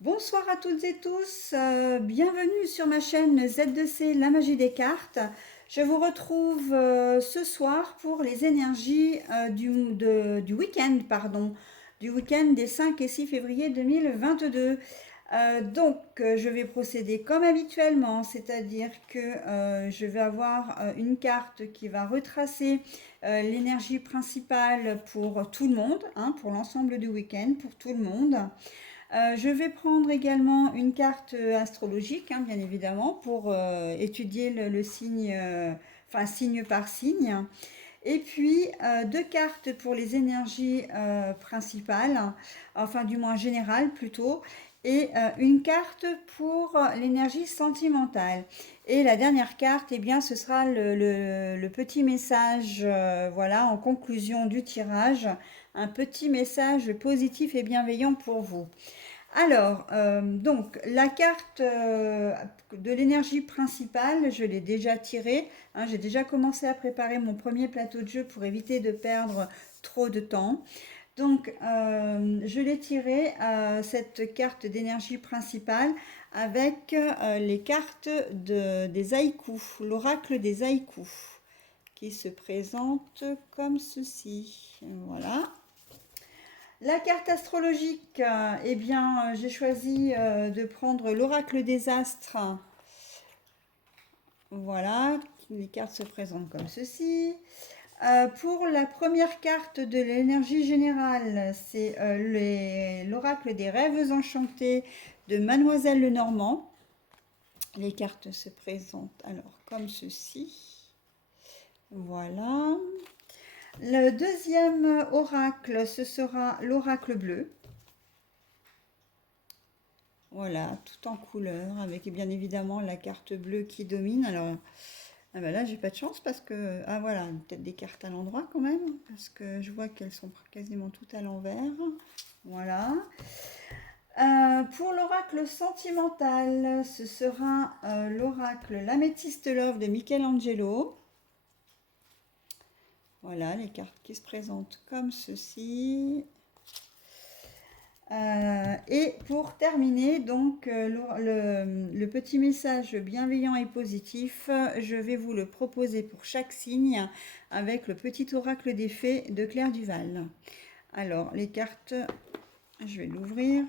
Bonsoir à toutes et tous, bienvenue sur ma chaîne Z2C, la magie des cartes. Je vous retrouve ce soir pour les énergies du week-end, du week-end des 5 et 6 février 2022. Je vais procéder comme habituellement, c'est-à-dire que je vais avoir une carte qui va retracer l'énergie principale pour tout le monde, hein, pour l'ensemble du week-end, pour tout le monde. Je vais prendre également une carte astrologique, hein, bien évidemment, pour étudier le signe, enfin signe par signe. Et puis deux cartes pour les énergies principales, enfin du moins générales plutôt, et une carte pour l'énergie sentimentale. Et la dernière carte, eh bien, ce sera le petit message, voilà, en conclusion du tirage, un petit message positif et bienveillant pour vous. Alors, donc, la carte de l'énergie principale, je l'ai déjà tirée, hein, j'ai déjà commencé à préparer mon premier plateau de jeu pour éviter de perdre trop de temps. Donc, je l'ai tirée, cette carte d'énergie principale, avec les cartes des haïkus, l'oracle des haïkus, qui se présente comme ceci. Voilà. La carte astrologique, eh bien, j'ai choisi de prendre l'oracle des astres. Voilà, les cartes se présentent comme ceci. Pour la première carte de l'énergie générale, c'est l'oracle des rêves enchantés de Mademoiselle Lenormand. Les cartes se présentent alors comme ceci. Voilà. Le deuxième oracle, ce sera l'oracle bleu. Voilà, tout en couleur, avec bien évidemment la carte bleue qui domine. Alors, ah ben là, j'ai pas de chance parce que... Ah voilà, peut-être des cartes à l'endroit quand même, parce que je vois qu'elles sont quasiment toutes à l'envers. Voilà. Pour l'oracle sentimental, ce sera l'oracle L'Améthyste Love de Michelangelo. Voilà, les cartes qui se présentent comme ceci. Et pour terminer, donc, le petit message bienveillant et positif, je vais vous le proposer pour chaque signe avec le petit oracle des fées de Claire Duval. Alors, les cartes, je vais l'ouvrir.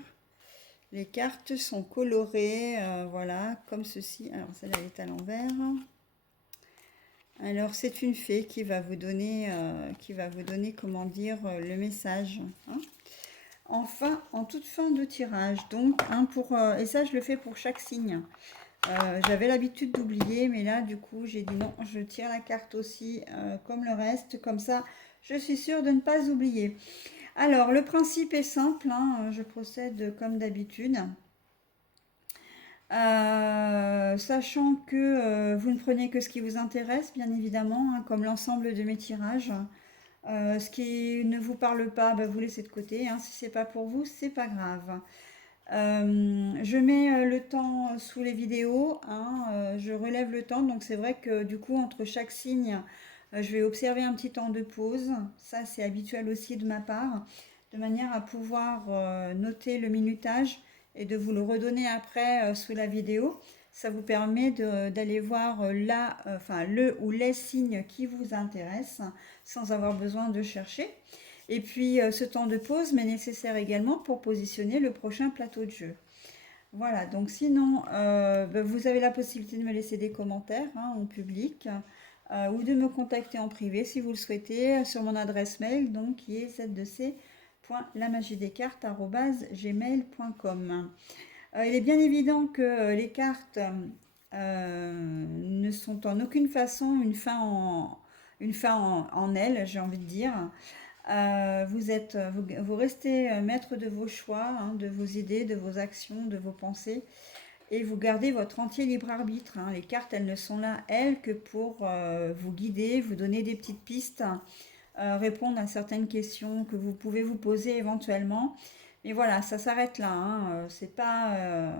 Les cartes sont colorées, voilà, comme ceci. Alors, celle-là est à l'envers. Alors, c'est une fée qui va vous donner, comment dire, le message, hein. Enfin, en toute fin de tirage, donc, hein, et ça je le fais pour chaque signe. J'avais l'habitude d'oublier, mais là du coup j'ai dit non, je tire la carte aussi comme le reste, comme ça je suis sûre de ne pas oublier. Alors le principe est simple, hein, je procède comme d'habitude. Sachant que vous ne prenez que ce qui vous intéresse, bien évidemment, hein, comme l'ensemble de mes tirages. Ce qui ne vous parle pas, bah, vous laissez de côté, hein. Si c'est pas pour vous, c'est pas grave. Je mets le temps sous les vidéos, hein, je relève le temps, donc c'est vrai que du coup entre chaque signe, je vais observer un petit temps de pause. Ça c'est habituel aussi de ma part, de manière à pouvoir noter le minutage et de vous le redonner après sous la vidéo. Ça vous permet d'aller voir enfin, le ou les signes qui vous intéressent sans avoir besoin de chercher. Et puis ce temps de pause m'est nécessaire également pour positionner le prochain plateau de jeu. Voilà, donc sinon, vous avez la possibilité de me laisser des commentaires, hein, en public, ou de me contacter en privé si vous le souhaitez sur mon adresse mail, donc qui est z2c.lamagiedescartes@gmail.com. Il est bien évident que les cartes ne sont en aucune façon une fin en elles, j'ai envie de dire. Vous restez maître de vos choix, hein, de vos idées, de vos actions, de vos pensées, et vous gardez votre entier libre arbitre, hein. Les cartes, elles ne sont là, elles, que pour vous guider, vous donner des petites pistes, répondre à certaines questions que vous pouvez vous poser éventuellement. Mais voilà, ça s'arrête là, hein. C'est pas,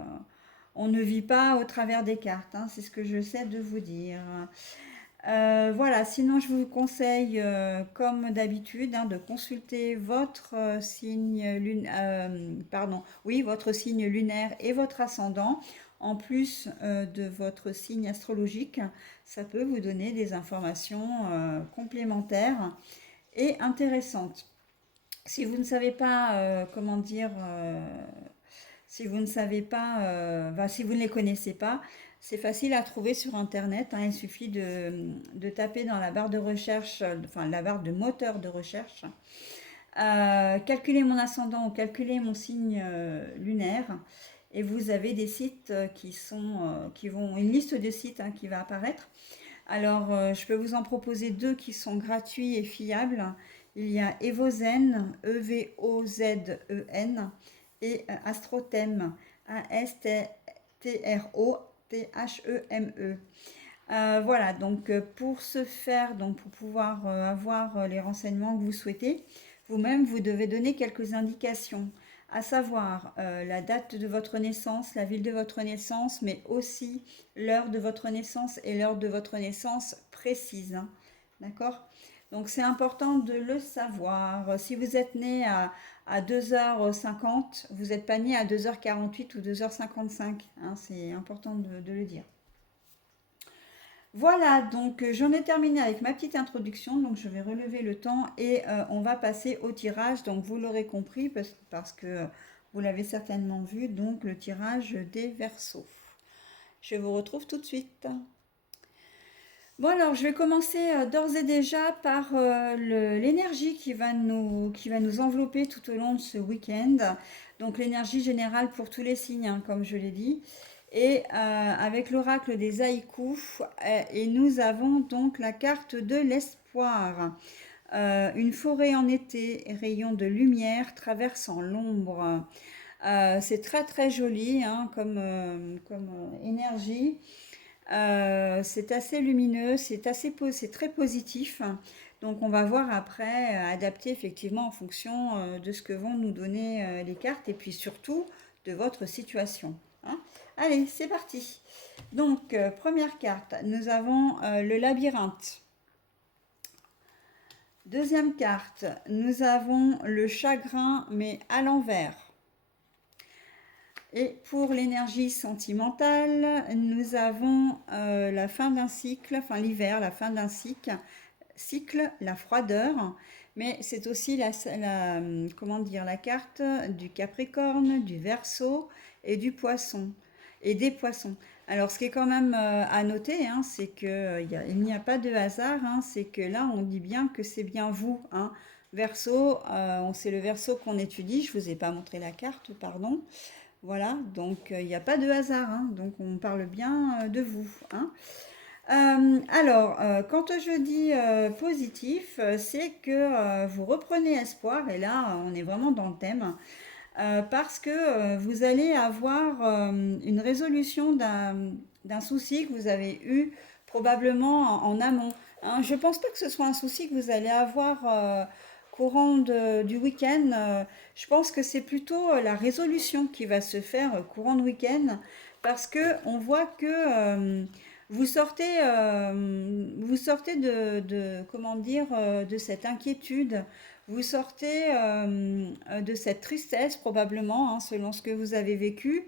on ne vit pas au travers des cartes, hein, c'est ce que je sais de vous dire. Voilà, sinon je vous conseille, comme d'habitude, hein, de consulter votre pardon, oui, votre signe lunaire et votre ascendant, en plus de votre signe astrologique. Ça peut vous donner des informations complémentaires et intéressantes. Si vous ne savez pas, comment dire, si vous ne savez pas, si vous ne les connaissez pas, c'est facile à trouver sur Internet, hein. Il suffit de taper dans la barre de recherche, enfin la barre de moteur de recherche, calculer mon ascendant ou calculer mon signe lunaire. Et vous avez des sites une liste de sites, hein, qui va apparaître. Alors, je peux vous en proposer deux qui sont gratuits et fiables. Il y a Evozen, Evozen, et Astrothem, Astrothrome. Voilà, donc pour ce faire, donc pour pouvoir avoir les renseignements que vous souhaitez, vous-même, vous devez donner quelques indications, à savoir la date de votre naissance, la ville de votre naissance, mais aussi l'heure de votre naissance et l'heure de votre naissance précise, hein. D'accord? Donc c'est important de le savoir. Si vous êtes né à 2h50, vous n'êtes pas né à 2h48 ou 2h55, hein, c'est important de le dire. Voilà, donc j'en ai terminé avec ma petite introduction, donc je vais relever le temps et on va passer au tirage. Donc vous l'aurez compris parce que vous l'avez certainement vu, donc le tirage des Verseaux. Je vous retrouve tout de suite. Bon alors je vais commencer d'ores et déjà par l'énergie qui va nous envelopper tout au long de ce week-end. Donc l'énergie générale pour tous les signes, hein, comme je l'ai dit. Et avec l'oracle des haïkus, et nous avons donc la carte de l'espoir. Une forêt en été, rayon de lumière traversant l'ombre. C'est très très joli, hein, comme énergie. C'est assez lumineux, c'est très positif. Donc on va voir après, adapter effectivement en fonction de ce que vont nous donner les cartes et puis surtout de votre situation, hein. Allez, c'est parti. Donc, première carte, nous avons le labyrinthe. Deuxième carte, nous avons le chagrin, mais à l'envers. Et pour l'énergie sentimentale, nous avons la fin d'un cycle, enfin l'hiver, la fin d'un cycle, la froideur, mais c'est aussi comment dire, la carte du Capricorne, du Verseau et du Poisson, et des Poissons. Alors ce qui est quand même à noter, hein, c'est qu'il n'y a pas de hasard, hein, c'est que là on dit bien que c'est bien vous, hein. Verseau, c'est le Verseau qu'on étudie, je ne vous ai pas montré la carte, pardon. Voilà, donc il n'y a pas de hasard, hein, donc on parle bien de vous, hein. Alors, quand je dis positif, c'est que vous reprenez espoir, et là, on est vraiment dans le thème, parce que vous allez avoir une résolution d'un souci que vous avez eu probablement en amont, hein. Je ne pense pas que ce soit un souci que vous allez avoir courant du week-end. Je pense que c'est plutôt la résolution qui va se faire courant de week-end, parce que on voit que vous sortez comment dire, de cette inquiétude, vous sortez de cette tristesse probablement, hein, selon ce que vous avez vécu.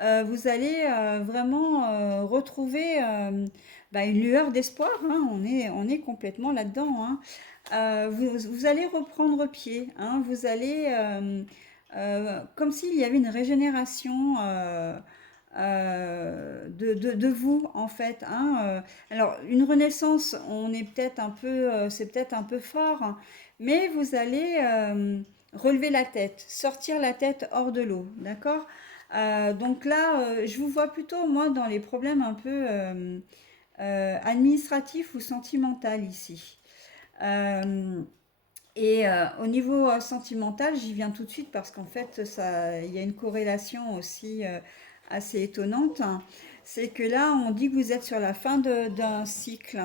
Vous allez vraiment retrouver une lueur d'espoir, hein. On est complètement là-dedans, hein. Vous allez reprendre pied, hein. Vous allez, comme s'il y avait une régénération de vous en fait, hein. Alors une renaissance, on est peut-être un peu, c'est peut-être un peu fort, hein, mais vous allez relever la tête, sortir la tête hors de l'eau, d'accord? Donc là, je vous vois plutôt moi dans les problèmes un peu administratifs ou sentimentaux ici. Euh, au niveau sentimental, j'y viens tout de suite parce qu'en fait, il y a une corrélation aussi assez étonnante. C'est que là, on dit que vous êtes sur la fin d'un cycle.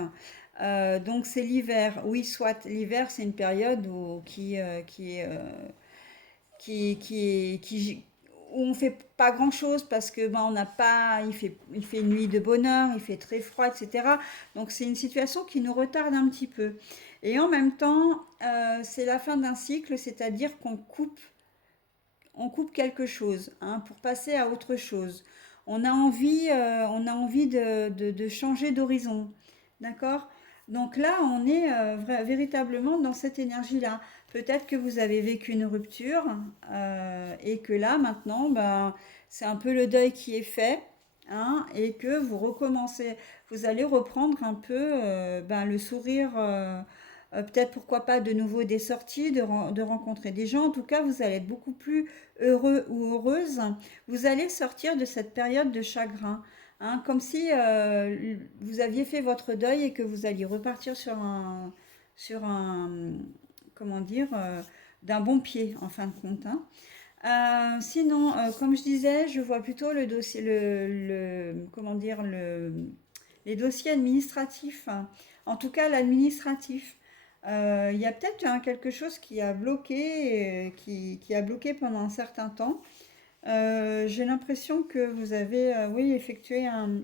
Donc c'est l'hiver. Oui, soit l'hiver, c'est une période qui est, où on fait pas grand-chose parce que ben, on n'a pas, il fait une nuit de bonheur, il fait très froid, etc. Donc c'est une situation qui nous retarde un petit peu. Et en même temps, c'est la fin d'un cycle, c'est-à-dire on coupe quelque chose, hein, pour passer à autre chose. On a envie de changer d'horizon, d'accord? Donc là, on est véritablement dans cette énergie-là. Peut-être que vous avez vécu une rupture et que là, maintenant, ben, c'est un peu le deuil qui est fait, hein, et que vous recommencez, vous allez reprendre un peu ben, le sourire. Peut-être pourquoi pas de nouveau des sorties, de rencontrer des gens. En tout cas, vous allez être beaucoup plus heureux ou heureuse. Vous allez sortir de cette période de chagrin, hein, comme si vous aviez fait votre deuil et que vous alliez repartir sur un comment dire, d'un bon pied en fin de compte, hein. Sinon, comme je disais, je vois plutôt le dossier, comment dire, les dossiers administratifs, hein. En tout cas l'administratif. Il y a peut-être hein, quelque chose qui a bloqué, qui a bloqué pendant un certain temps. J'ai l'impression que vous avez, oui, effectué un...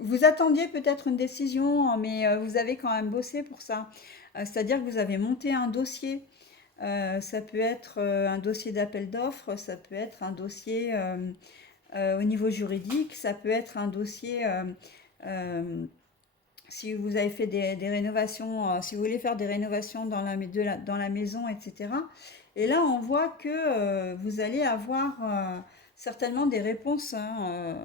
Vous attendiez peut-être une décision, mais vous avez quand même bossé pour ça. C'est-à-dire que vous avez monté un dossier. Ça peut être un dossier d'appel d'offres, ça peut être un dossier au niveau juridique, ça peut être un dossier euh, si vous avez fait des rénovations, si vous voulez faire des rénovations dans la maison, etc. Et là, on voit que vous allez avoir certainement des réponses hein,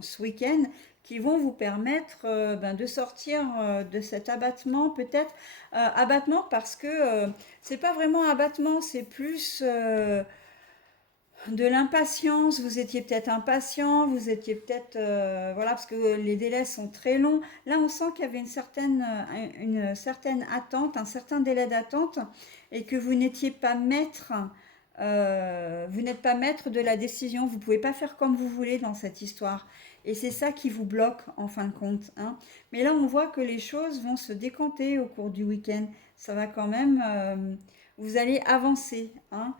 ce week-end qui vont vous permettre ben, de sortir de cet abattement, peut-être abattement parce que c'est pas vraiment abattement, c'est plus de l'impatience, vous étiez peut-être impatient, vous étiez peut-être, voilà, parce que les délais sont très longs. Là, on sent qu'il y avait une certaine attente, un certain délai d'attente, et que vous n'êtes pas maître de la décision, vous ne pouvez pas faire comme vous voulez dans cette histoire. Et c'est ça qui vous bloque en fin de compte, hein. Mais là, on voit que les choses vont se décanter au cours du week-end. Ça va quand même, vous allez avancer, hein.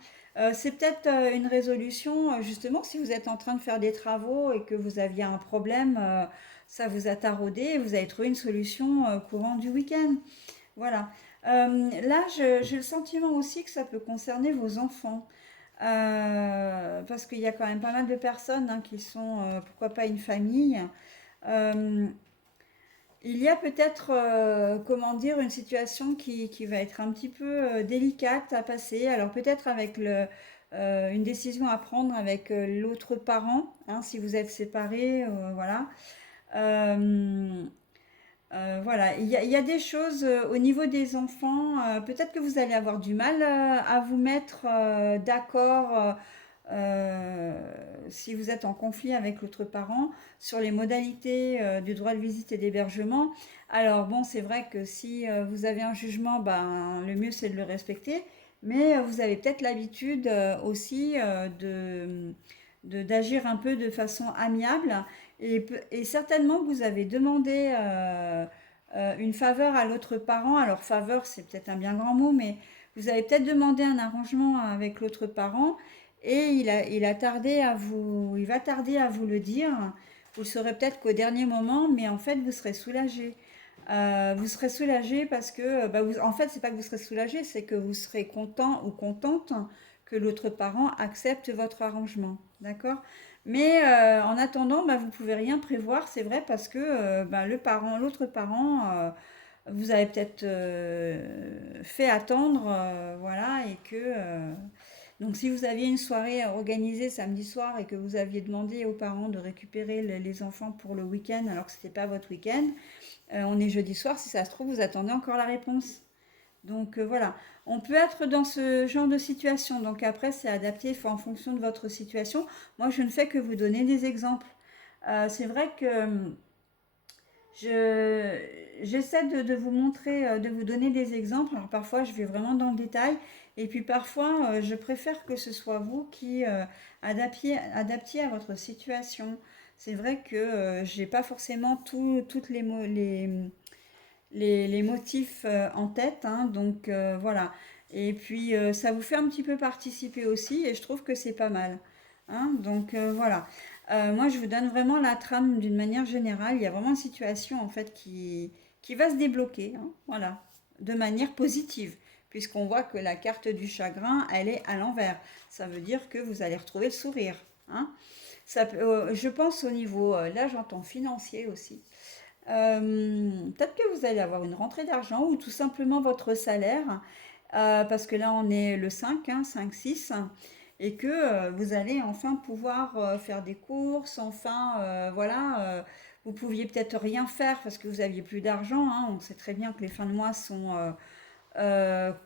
C'est peut-être une résolution, justement, si vous êtes en train de faire des travaux et que vous aviez un problème, ça vous a taraudé et vous avez trouvé une solution courant du week-end. Voilà. Là, j'ai le sentiment aussi que ça peut concerner vos enfants. Parce qu'il y a quand même pas mal de personnes hein, qui sont, pourquoi pas une famille. Euh, il y a peut-être, comment dire, une situation qui va être un petit peu délicate à passer. Alors peut-être avec une décision à prendre avec l'autre parent, hein, si vous êtes séparés, voilà. Euh, voilà, il y a des choses au niveau des enfants, peut-être que vous allez avoir du mal à vous mettre d'accord si vous êtes en conflit avec l'autre parent sur les modalités du droit de visite et d'hébergement. Alors bon, c'est vrai que si vous avez un jugement, ben, le mieux c'est de le respecter, mais vous avez peut-être l'habitude aussi d'agir un peu de façon amiable et certainement que vous avez demandé une faveur à l'autre parent. Alors faveur, c'est peut-être un bien grand mot, mais vous avez peut-être demandé un arrangement avec l'autre parent et il va tarder à vous le dire. Vous le saurez peut-être qu'au dernier moment, mais en fait, vous serez soulagé. Vous serez soulagé parce que, bah, en fait, c'est pas que vous serez soulagé, c'est que vous serez content ou contente que l'autre parent accepte votre arrangement. D'accord? Mais en attendant, bah, vous ne pouvez rien prévoir, c'est vrai, parce que bah, l'autre parent, vous avez peut-être fait attendre, voilà, et que donc si vous aviez une soirée organisée samedi soir et que vous aviez demandé aux parents de récupérer les enfants pour le week-end alors que ce n'était pas votre week-end, on est jeudi soir, si ça se trouve, vous attendez encore la réponse. Donc voilà, on peut être dans ce genre de situation. Donc après, c'est adapté en fonction de votre situation. Moi, je ne fais que vous donner des exemples. C'est vrai que je, j'essaie de vous montrer, de vous donner des exemples. Alors parfois, je vais vraiment dans le détail. Et puis parfois, je préfère que ce soit vous qui adaptiez à votre situation. C'est vrai que j'ai pas forcément toutes les motifs en tête, hein, donc voilà. Et puis ça vous fait un petit peu participer aussi, et je trouve que c'est pas mal, hein. Donc voilà. Moi, je vous donne vraiment la trame d'une manière générale. Il y a vraiment une situation en fait qui va se débloquer, hein, voilà, de manière positive, puisqu'on voit que la carte du chagrin, elle est à l'envers. Ça veut dire que vous allez retrouver le sourire, hein. Je pense au niveau, là j'entends financier aussi. Peut-être que vous allez avoir une rentrée d'argent ou tout simplement votre salaire, parce que là on est le 5, hein, 5-6, et que vous allez enfin pouvoir faire des courses, enfin voilà, vous pouviez peut-être rien faire parce que vous aviez plus d'argent, hein. On sait très bien que les fins de mois sont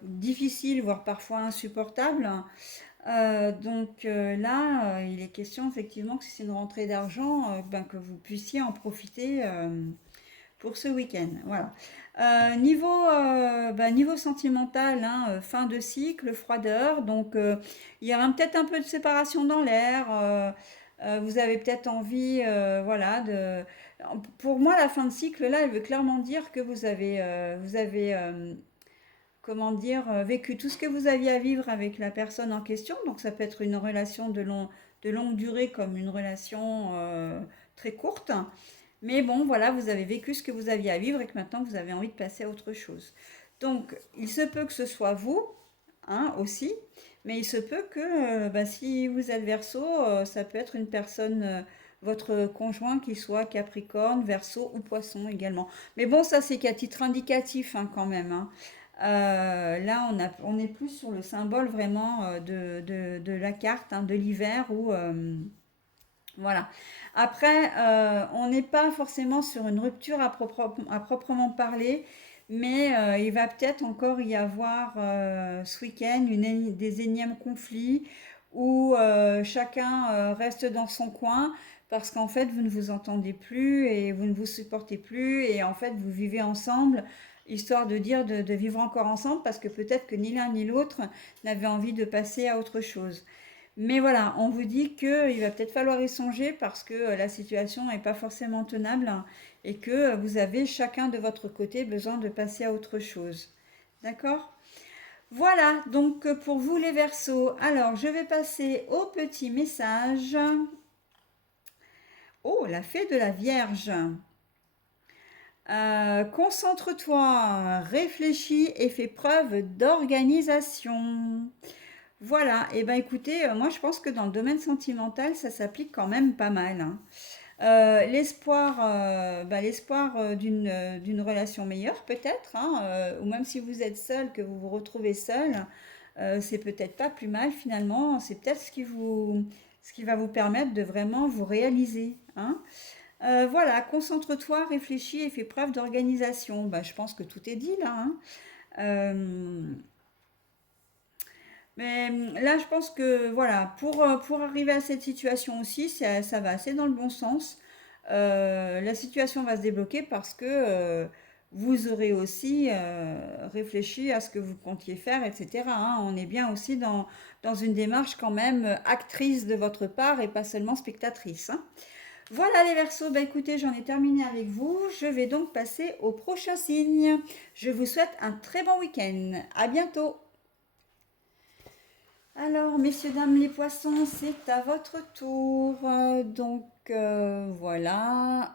difficiles, voire parfois insupportables. Donc là, il est question effectivement que si c'est une rentrée d'argent, ben, que vous puissiez en profiter pour ce week-end. Voilà. Niveau sentimental, hein, fin de cycle, froideur. Donc, il y aura peut-être un peu de séparation dans l'air. Vous avez peut-être envie, voilà, de. Pour moi, la fin de cycle, là, elle veut clairement dire que vous avez comment dire, vécu tout ce que vous aviez à vivre avec la personne en question. Donc, ça peut être une relation de longue durée comme une relation très courte. Mais bon, voilà, vous avez vécu ce que vous aviez à vivre et que maintenant vous avez envie de passer à autre chose. Donc, il se peut que ce soit vous, hein, aussi, mais il se peut que bah, si vous êtes Verseau, ça peut être une personne, votre conjoint qui soit Capricorne, Verseau ou Poisson également. Mais bon, ça c'est qu'à titre indicatif, hein, quand même, hein. Là, on est plus sur le symbole vraiment de la carte, hein, de l'hiver où voilà. Après, on n'est pas forcément sur une rupture à proprement parler, mais il va peut-être encore y avoir ce week-end des énièmes conflits où chacun reste dans son coin parce qu'en fait, vous ne vous entendez plus et vous ne vous supportez plus et en fait, vous vivez ensemble, histoire de dire de vivre encore ensemble parce que peut-être que ni l'un ni l'autre n'avait envie de passer à autre chose. Mais voilà, on vous dit qu'il va peut-être falloir y songer parce que la situation n'est pas forcément tenable, hein, et que vous avez chacun de votre côté besoin de passer à autre chose. D'accord? Voilà, donc pour vous les Verseaux, alors je vais passer au petit message. Oh, la fée de la Vierge. Concentre-toi, réfléchis et fais preuve d'organisation. Voilà, et ben écoutez, moi je pense que dans le domaine sentimental, ça s'applique quand même pas mal, hein. L'espoir d'une relation meilleure peut-être, hein, ou même si vous êtes seul, que vous vous retrouvez seul, c'est peut-être pas plus mal finalement, c'est peut-être ce qui va vous permettre de vraiment vous réaliser, hein. Voilà, concentre-toi, réfléchis et fais preuve d'organisation. Bah, je pense que tout est dit là, hein. Euh, mais là, je pense que voilà, pour arriver à cette situation aussi, ça va assez dans le bon sens. La situation va se débloquer parce que vous aurez aussi réfléchi à ce que vous comptiez faire, etc., hein. On est bien aussi dans une démarche quand même actrice de votre part et pas seulement spectatrice, hein. Voilà les Verseaux, bah écoutez, j'en ai terminé avec vous. Je vais donc passer au prochain signe. Je vous souhaite un très bon week-end. À bientôt. Alors, messieurs, dames, les poissons, c'est à votre tour. Voilà.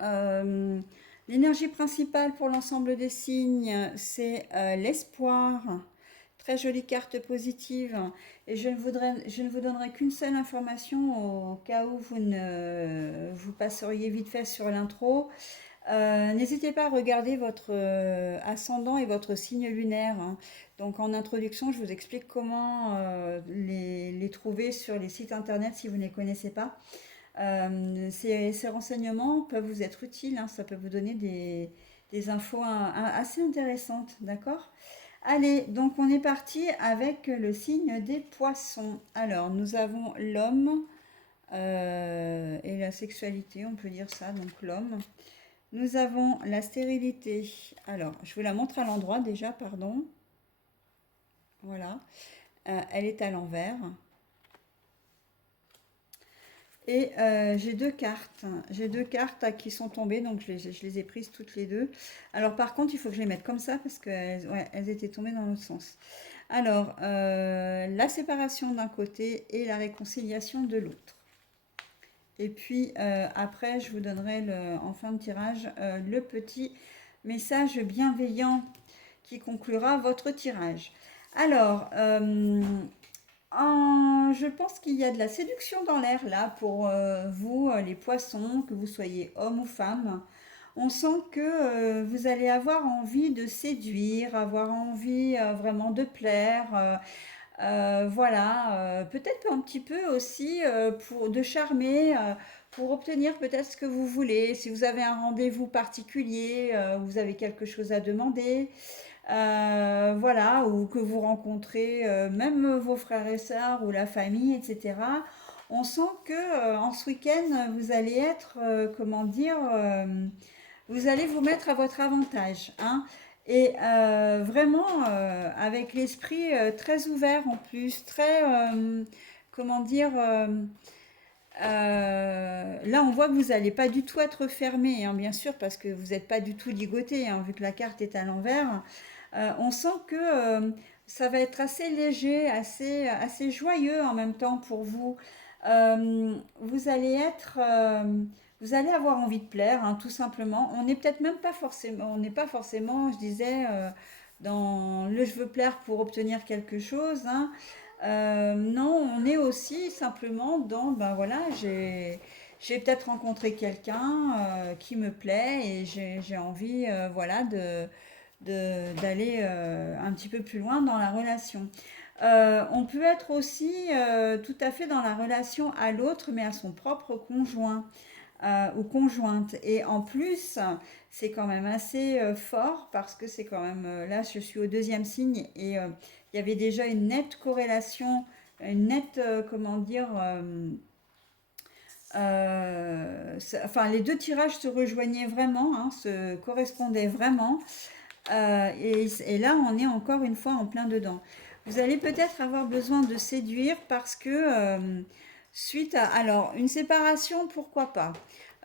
L'énergie principale pour l'ensemble des signes, c'est l'espoir. Très jolie carte positive. Et je ne vous donnerai qu'une seule information au cas où vous passeriez vite fait sur l'intro. N'hésitez pas à regarder votre ascendant et votre signe lunaire, hein. Donc en introduction, je vous explique comment les trouver sur les sites internet si vous ne les connaissez pas. Ces renseignements peuvent vous être utiles, hein, ça peut vous donner des infos assez intéressantes, d'accord? Allez, donc on est parti avec le signe des poissons. Alors, nous avons l'homme et la sexualité, on peut dire ça, donc l'homme. Nous avons la stérilité. Alors, je vous la montre à l'endroit déjà, pardon. Voilà. Elle est à l'envers. Et j'ai deux cartes. J'ai deux cartes qui sont tombées, donc je les ai prises toutes les deux. Alors par contre, il faut que je les mette comme ça parce qu'elles étaient tombées dans l'autre sens. Alors, la séparation d'un côté et la réconciliation de l'autre. Et puis après, je vous donnerai en fin de tirage le petit message bienveillant qui conclura votre tirage. Alors, je pense qu'il y a de la séduction dans l'air là pour vous, les poissons, que vous soyez homme ou femme. On sent que vous allez avoir envie de séduire, avoir envie vraiment de plaire. Voilà, peut-être un petit peu aussi de charmer, pour obtenir peut-être ce que vous voulez. Si vous avez un rendez-vous particulier, vous avez quelque chose à demander, voilà, ou que vous rencontrez même vos frères et sœurs ou la famille, etc. On sent que en ce week-end, vous allez être, comment dire, vous allez vous mettre à votre avantage, hein. Et vraiment avec l'esprit très ouvert en plus, très, comment dire, là on voit que vous n'allez pas du tout être fermé, hein, bien sûr, parce que vous n'êtes pas du tout ligoté, hein, vu que la carte est à l'envers. On sent que ça va être assez léger, assez joyeux en même temps pour vous. Vous allez être, vous allez avoir envie de plaire, hein, tout simplement. On n'est peut-être même pas forcément, on n'est pas forcément, je disais, dans le je veux plaire pour obtenir quelque chose, hein. Non, on est aussi simplement dans, ben voilà, j'ai peut-être rencontré quelqu'un qui me plaît et j'ai envie, voilà, d'aller un petit peu plus loin dans la relation. On peut être aussi tout à fait dans la relation à l'autre, mais à son propre conjoint ou conjointe. Et en plus, c'est quand même assez fort parce que c'est quand même, là, je suis au deuxième signe et il y avait déjà une nette corrélation, une nette, comment dire, enfin, les deux tirages se rejoignaient vraiment, hein, se correspondaient vraiment. Et là, on est encore une fois en plein dedans. Vous allez peut-être avoir besoin de séduire parce que suite à... Alors, une séparation, pourquoi pas?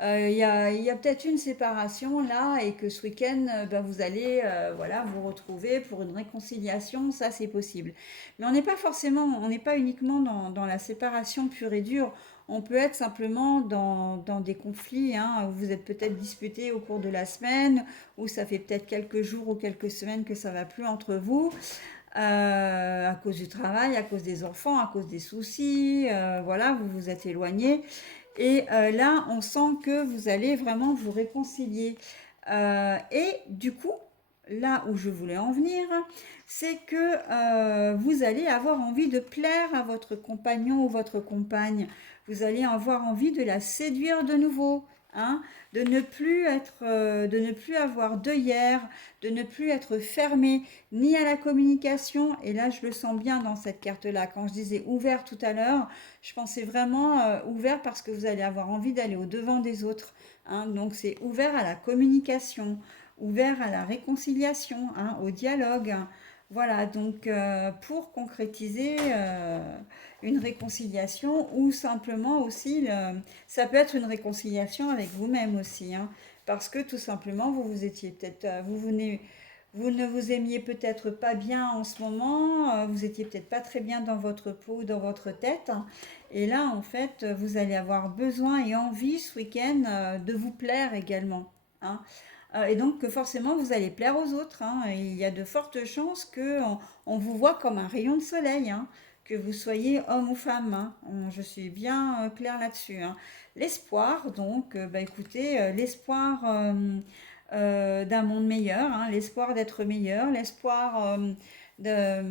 Il y a peut-être une séparation là et que ce week-end, ben, vous allez voilà, vous retrouver pour une réconciliation, ça c'est possible. Mais on n'est pas uniquement dans la séparation pure et dure. On peut être simplement dans des conflits, hein, où vous êtes peut-être disputés au cours de la semaine, où ça fait peut-être quelques jours ou quelques semaines que ça va plus entre vous, à cause du travail, à cause des enfants, à cause des soucis, voilà, vous vous êtes éloignés. Et là, on sent que vous allez vraiment vous réconcilier. Et du coup, là où je voulais en venir, c'est que vous allez avoir envie de plaire à votre compagnon ou votre compagne. Vous allez avoir envie de la séduire de nouveau, hein, de ne plus avoir d'œillères, de ne plus être fermé ni à la communication. Et là, je le sens bien dans cette carte-là. Quand je disais ouvert tout à l'heure, je pensais vraiment ouvert parce que vous allez avoir envie d'aller au devant des autres, hein. Donc c'est ouvert à la communication, ouvert à la réconciliation, hein, au dialogue, hein. Voilà, donc pour concrétiser une réconciliation ou simplement aussi, ça peut être une réconciliation avec vous-même aussi, hein, parce que tout simplement vous vous étiez peut-être, vous ne vous aimiez peut-être pas bien en ce moment, vous étiez peut-être pas très bien dans votre peau, dans votre tête, hein. Et là en fait vous allez avoir besoin et envie ce week-end de vous plaire également, hein. Et donc que forcément vous allez plaire aux autres, hein. Et il y a de fortes chances que on vous voit comme un rayon de soleil, hein, que vous soyez homme ou femme, hein. Je suis bien claire là-dessus, hein. L'espoir, donc, bah, écoutez, l'espoir d'un monde meilleur, hein, l'espoir d'être meilleur, l'espoir de,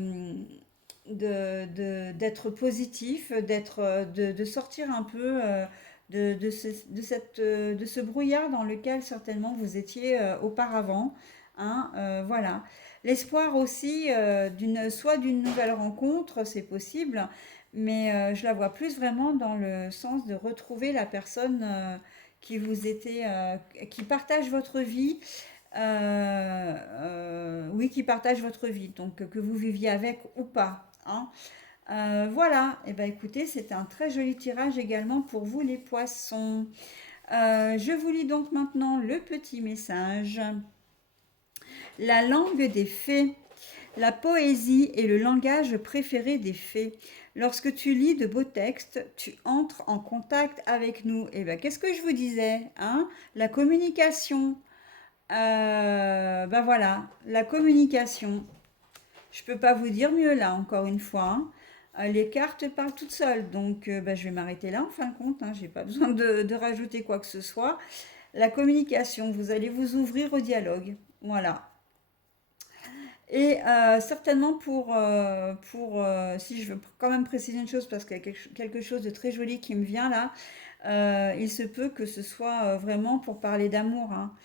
d'être positif, de sortir un peu de ce brouillard dans lequel certainement vous étiez auparavant, hein, voilà. L'espoir aussi soit d'une nouvelle rencontre, c'est possible, mais je la vois plus vraiment dans le sens de retrouver la personne qui vous était, qui partage votre vie, oui, qui partage votre vie, donc que vous viviez avec ou pas, hein. Voilà, et ben écoutez, c'est un très joli tirage également pour vous les poissons. Je vous lis donc maintenant le petit message. La langue des fées. La poésie est le langage préféré des fées. Lorsque tu lis de beaux textes, tu entres en contact avec nous. Et bien, qu'est-ce que je vous disais, hein? La communication. Ben voilà, la communication. Je peux pas vous dire mieux là, encore une fois, hein. Les cartes parlent toutes seules, donc ben, je vais m'arrêter là en fin de compte, hein. J'ai pas besoin de rajouter quoi que ce soit. La communication, vous allez vous ouvrir au dialogue. Voilà. Et certainement si je veux quand même préciser une chose, parce qu'il y a quelque chose de très joli qui me vient là, il se peut que ce soit vraiment pour parler d'amour, hein.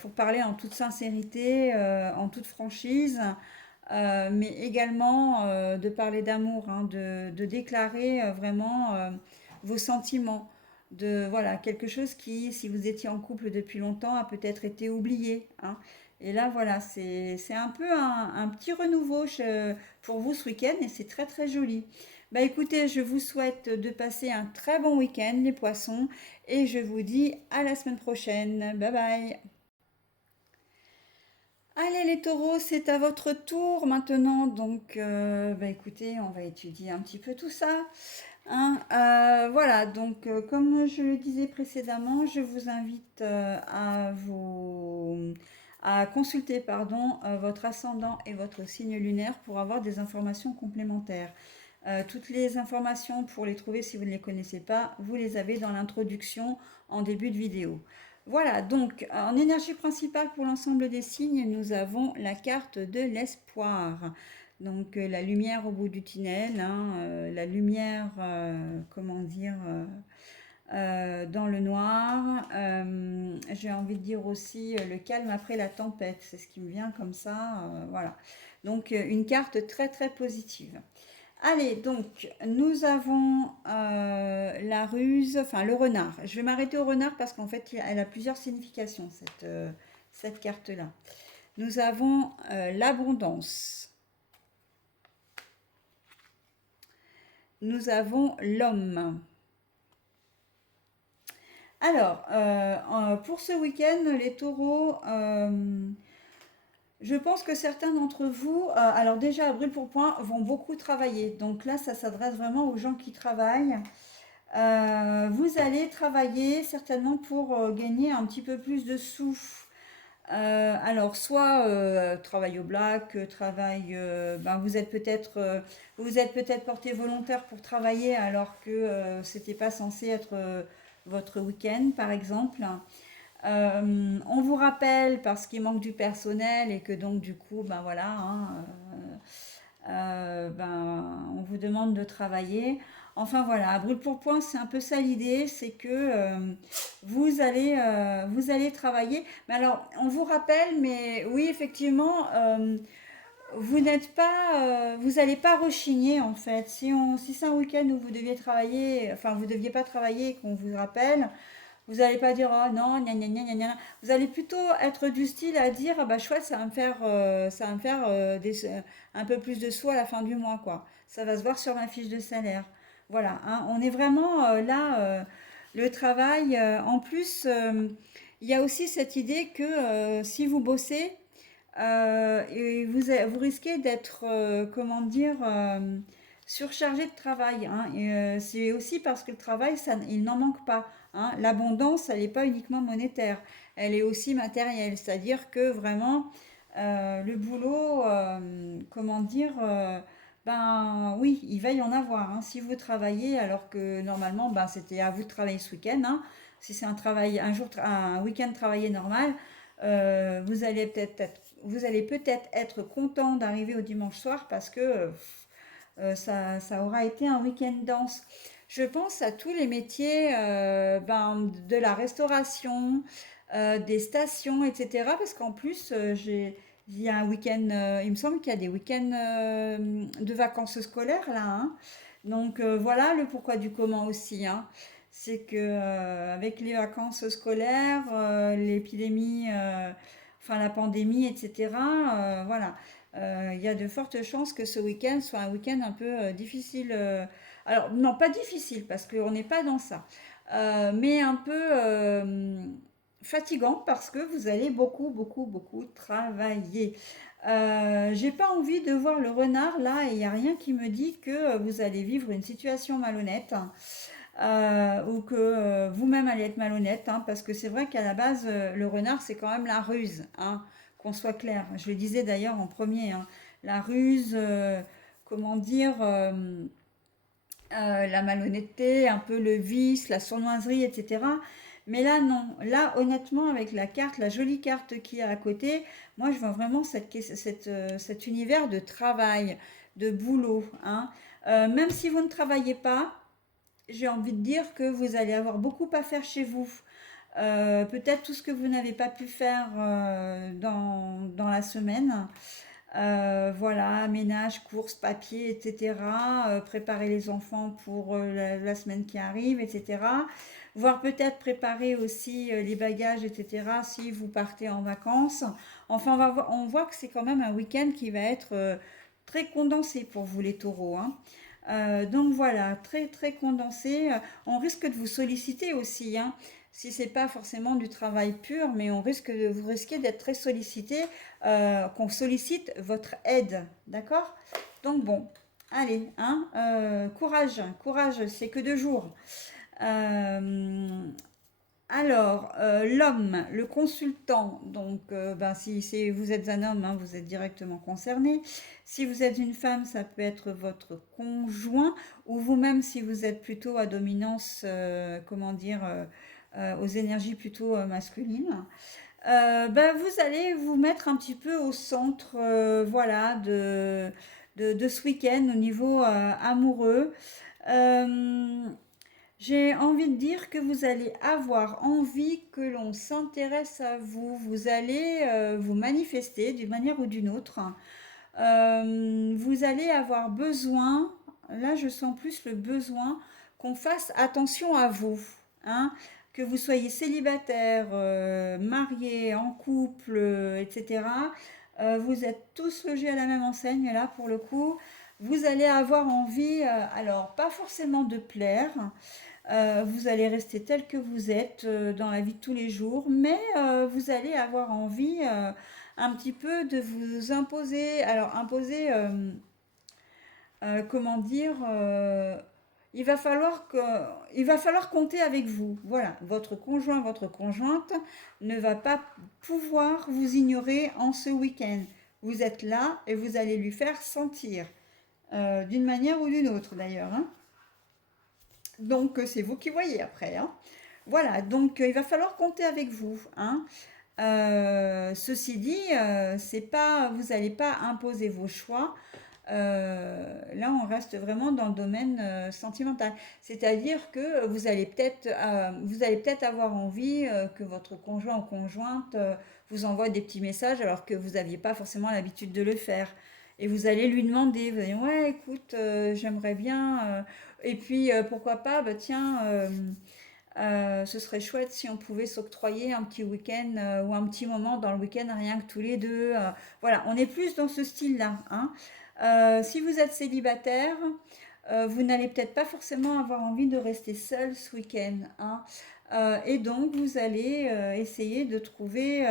Pour parler en toute sincérité, en toute franchise, mais également de parler d'amour, hein, de déclarer vraiment vos sentiments, de voilà quelque chose qui, si vous étiez en couple depuis longtemps, a peut-être été oublié, hein. Et là, voilà, c'est un peu un petit renouveau pour vous ce week-end et c'est très très joli. Bah écoutez, je vous souhaite de passer un très bon week-end, les poissons, et je vous dis à la semaine prochaine. Bye bye. Allez les taureaux, c'est à votre tour maintenant. Donc, bah écoutez, on va étudier un petit peu tout ça, hein. Voilà, donc comme je le disais précédemment, je vous invite à consulter pardon, votre ascendant et votre signe lunaire pour avoir des informations complémentaires. Toutes les informations pour les trouver si vous ne les connaissez pas, vous les avez dans l'introduction en début de vidéo. Voilà, donc en énergie principale pour l'ensemble des signes, nous avons la carte de l'espoir. Donc la lumière au bout du tunnel, hein, la lumière, comment dire, dans le noir. J'ai envie de dire aussi le calme après la tempête, c'est ce qui me vient comme ça. Voilà, donc une carte très très positive. Allez, donc nous avons la ruse, enfin le renard. Je vais m'arrêter au renard parce qu'en fait, elle a plusieurs significations, cette carte-là. Nous avons l'abondance. Nous avons l'homme. Alors, pour ce week-end, les taureaux, je pense que certains d'entre vous, alors déjà à Brûle-Pourpoint, vont beaucoup travailler. Donc là, ça s'adresse vraiment aux gens qui travaillent. Vous allez travailler certainement pour gagner un petit peu plus de sous. Alors, soit travail au black, travail, ben vous êtes peut-être porté volontaire pour travailler alors que c'était pas censé être votre week-end, par exemple. On vous rappelle parce qu'il manque du personnel et que donc du coup, ben voilà, hein, ben, on vous demande de travailler. Enfin voilà, à Brûle-Pourpoint, c'est un peu ça l'idée, c'est que vous allez travailler. Mais alors, on vous rappelle, mais oui, effectivement, vous n'allez pas rechigner en fait. Si c'est un week-end où vous deviez travailler, enfin vous deviez pas travailler et qu'on vous rappelle, vous n'allez pas dire oh non, gna gna gna gna gna. Vous allez plutôt être du style à dire ah bah chouette, ça va me faire un peu plus de sous à la fin du mois quoi. Ça va se voir sur ma fiche de salaire. Voilà, hein, on est vraiment là, le travail. En plus, il y a aussi cette idée que si vous bossez, et vous risquez d'être, comment dire, surchargé de travail, hein. Et, c'est aussi parce que le travail, il n'en manque pas, hein. L'abondance, elle n'est pas uniquement monétaire, elle est aussi matérielle. C'est-à-dire que vraiment, le boulot, comment dire, ben oui, il va y en avoir, hein. Si vous travaillez, alors que normalement, ben, c'était à vous de travailler ce week-end, hein. Si c'est un week-end travaillé normal, vous allez peut-être être content d'arriver au dimanche soir parce que ça aura été un week-end dense. Je pense à tous les métiers ben, de la restauration, des stations, etc. Parce qu'en plus, il y a un week-end, il me semble qu'il y a des week-ends de vacances scolaires là, hein. Donc voilà le pourquoi du comment aussi, hein. C'est que avec les vacances scolaires, l'épidémie, enfin la pandémie, etc. Voilà, il y a de fortes chances que ce week-end soit un week-end un peu difficile. Alors non, pas difficile parce qu'on n'est pas dans ça, mais un peu fatigant parce que vous allez beaucoup, beaucoup, beaucoup travailler. J'ai pas envie de voir le renard là et il n'y a rien qui me dit que vous allez vivre une situation malhonnête ou que vous-même allez être malhonnête, hein, parce que c'est vrai qu'à la base, le renard, c'est quand même la ruse, hein, qu'on soit clair. Je le disais d'ailleurs en premier, hein, la ruse, comment dire, la malhonnêteté, un peu le vice, la sournoiserie, etc. Mais là, non. Là, honnêtement, avec la carte, la jolie carte qui est à côté, moi, je vois vraiment cet univers de travail, de boulot, hein. Même si vous ne travaillez pas, j'ai envie de dire que vous allez avoir beaucoup à faire chez vous. Peut-être tout ce que vous n'avez pas pu faire dans la semaine. Voilà, ménage, courses, papier, etc. Préparer les enfants pour la semaine qui arrive, etc. Voire peut-être préparer aussi les bagages, etc. si vous partez en vacances. Enfin, on voit que c'est quand même un week-end qui va être très condensé pour vous les taureaux, hein. Donc voilà, très très condensé. On risque de vous solliciter aussi, hein, si c'est pas forcément du travail pur, mais vous risquez d'être très sollicité, qu'on sollicite votre aide, d'accord? Donc bon, allez, hein, courage, courage, c'est que 2 jours. Euh, l'homme, le consultant, donc ben, si vous êtes un homme, hein, vous êtes directement concerné. Si vous êtes une femme, ça peut être votre conjoint, ou vous-même si vous êtes plutôt à dominance, comment dire, aux énergies plutôt masculines. Ben, vous allez vous mettre un petit peu au centre, voilà, de ce week-end au niveau amoureux. Euh, j'ai envie de dire que vous allez avoir envie que l'on s'intéresse à vous. Vous allez vous manifester d'une manière ou d'une autre. Vous allez avoir besoin, là je sens plus le besoin qu'on fasse attention à vous, hein, que vous soyez célibataire, marié, en couple, etc. Vous êtes tous logés à la même enseigne là pour le coup. Vous allez avoir envie, alors pas forcément de plaire, vous allez rester tel que vous êtes dans la vie de tous les jours, mais vous allez avoir envie un petit peu de vous imposer. Alors imposer, comment dire, il va falloir compter avec vous. Voilà, votre conjoint, votre conjointe ne va pas pouvoir vous ignorer en ce week-end. Vous êtes là et vous allez lui faire sentir, d'une manière ou d'une autre d'ailleurs, hein. Donc c'est vous qui voyez après, hein. Voilà, donc il va falloir compter avec vous, hein. Ceci dit, c'est pas, vous n'allez pas imposer vos choix. Là, on reste vraiment dans le domaine sentimental. C'est-à-dire que vous allez peut-être avoir envie que votre conjoint ou conjointe vous envoie des petits messages alors que vous n'aviez pas forcément l'habitude de le faire. Et vous allez lui demander, vous allez dire, ouais, écoute, j'aimerais bien. Et puis, pourquoi pas, bah, tiens, ce serait chouette si on pouvait s'octroyer un petit week-end ou un petit moment dans le week-end, rien que tous les deux. Voilà, on est plus dans ce style-là, hein. Si vous êtes célibataire, vous n'allez peut-être pas forcément avoir envie de rester seul ce week-end, hein. Et donc, vous allez essayer de trouver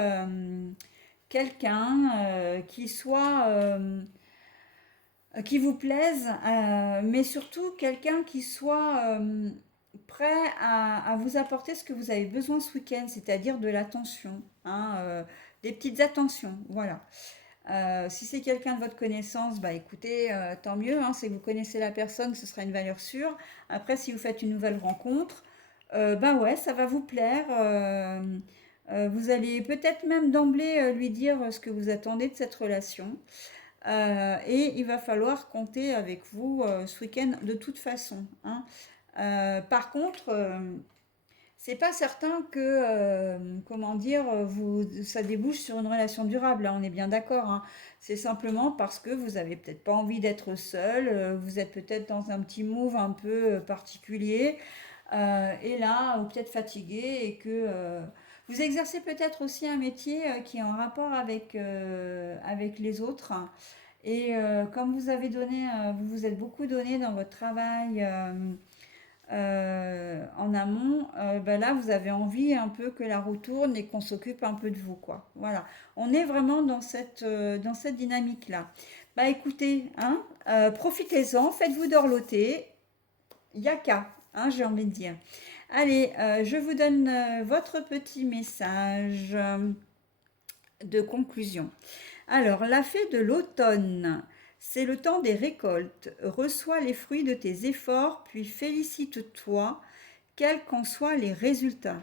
quelqu'un qui vous plaise, mais surtout quelqu'un qui soit prêt à vous apporter ce que vous avez besoin ce week-end, c'est-à-dire de l'attention, hein, des petites attentions, voilà. Si c'est quelqu'un de votre connaissance, bah écoutez, tant mieux, hein, c'est que vous connaissez la personne, ce sera une valeur sûre. Après, si vous faites une nouvelle rencontre, bah ouais, ça va vous plaire. Vous allez peut-être même d'emblée lui dire ce que vous attendez de cette relation. Et il va falloir compter avec vous ce week-end de toute façon, hein. Par contre, c'est pas certain que, comment dire, ça débouche sur une relation durable, là, on est bien d'accord, hein. C'est simplement parce que vous avez peut-être pas envie d'être seul, vous êtes peut-être dans un petit move un peu particulier, et là, ou peut-être fatigué, et que vous exercez peut-être aussi un métier qui est en rapport avec les autres. Et comme vous avez donné, vous vous êtes beaucoup donné dans votre travail, en amont, ben là, vous avez envie un peu que la roue tourne et qu'on s'occupe un peu de vous, quoi. Voilà. On est vraiment dans cette dynamique-là. Bah écoutez, hein, profitez-en, faites-vous dorloter. Il y a qu'à, hein, j'ai envie de dire. Allez, je vous donne votre petit message de conclusion. Alors, la fée de l'automne, c'est le temps des récoltes. Reçois les fruits de tes efforts, puis félicite-toi, quels qu'en soient les résultats.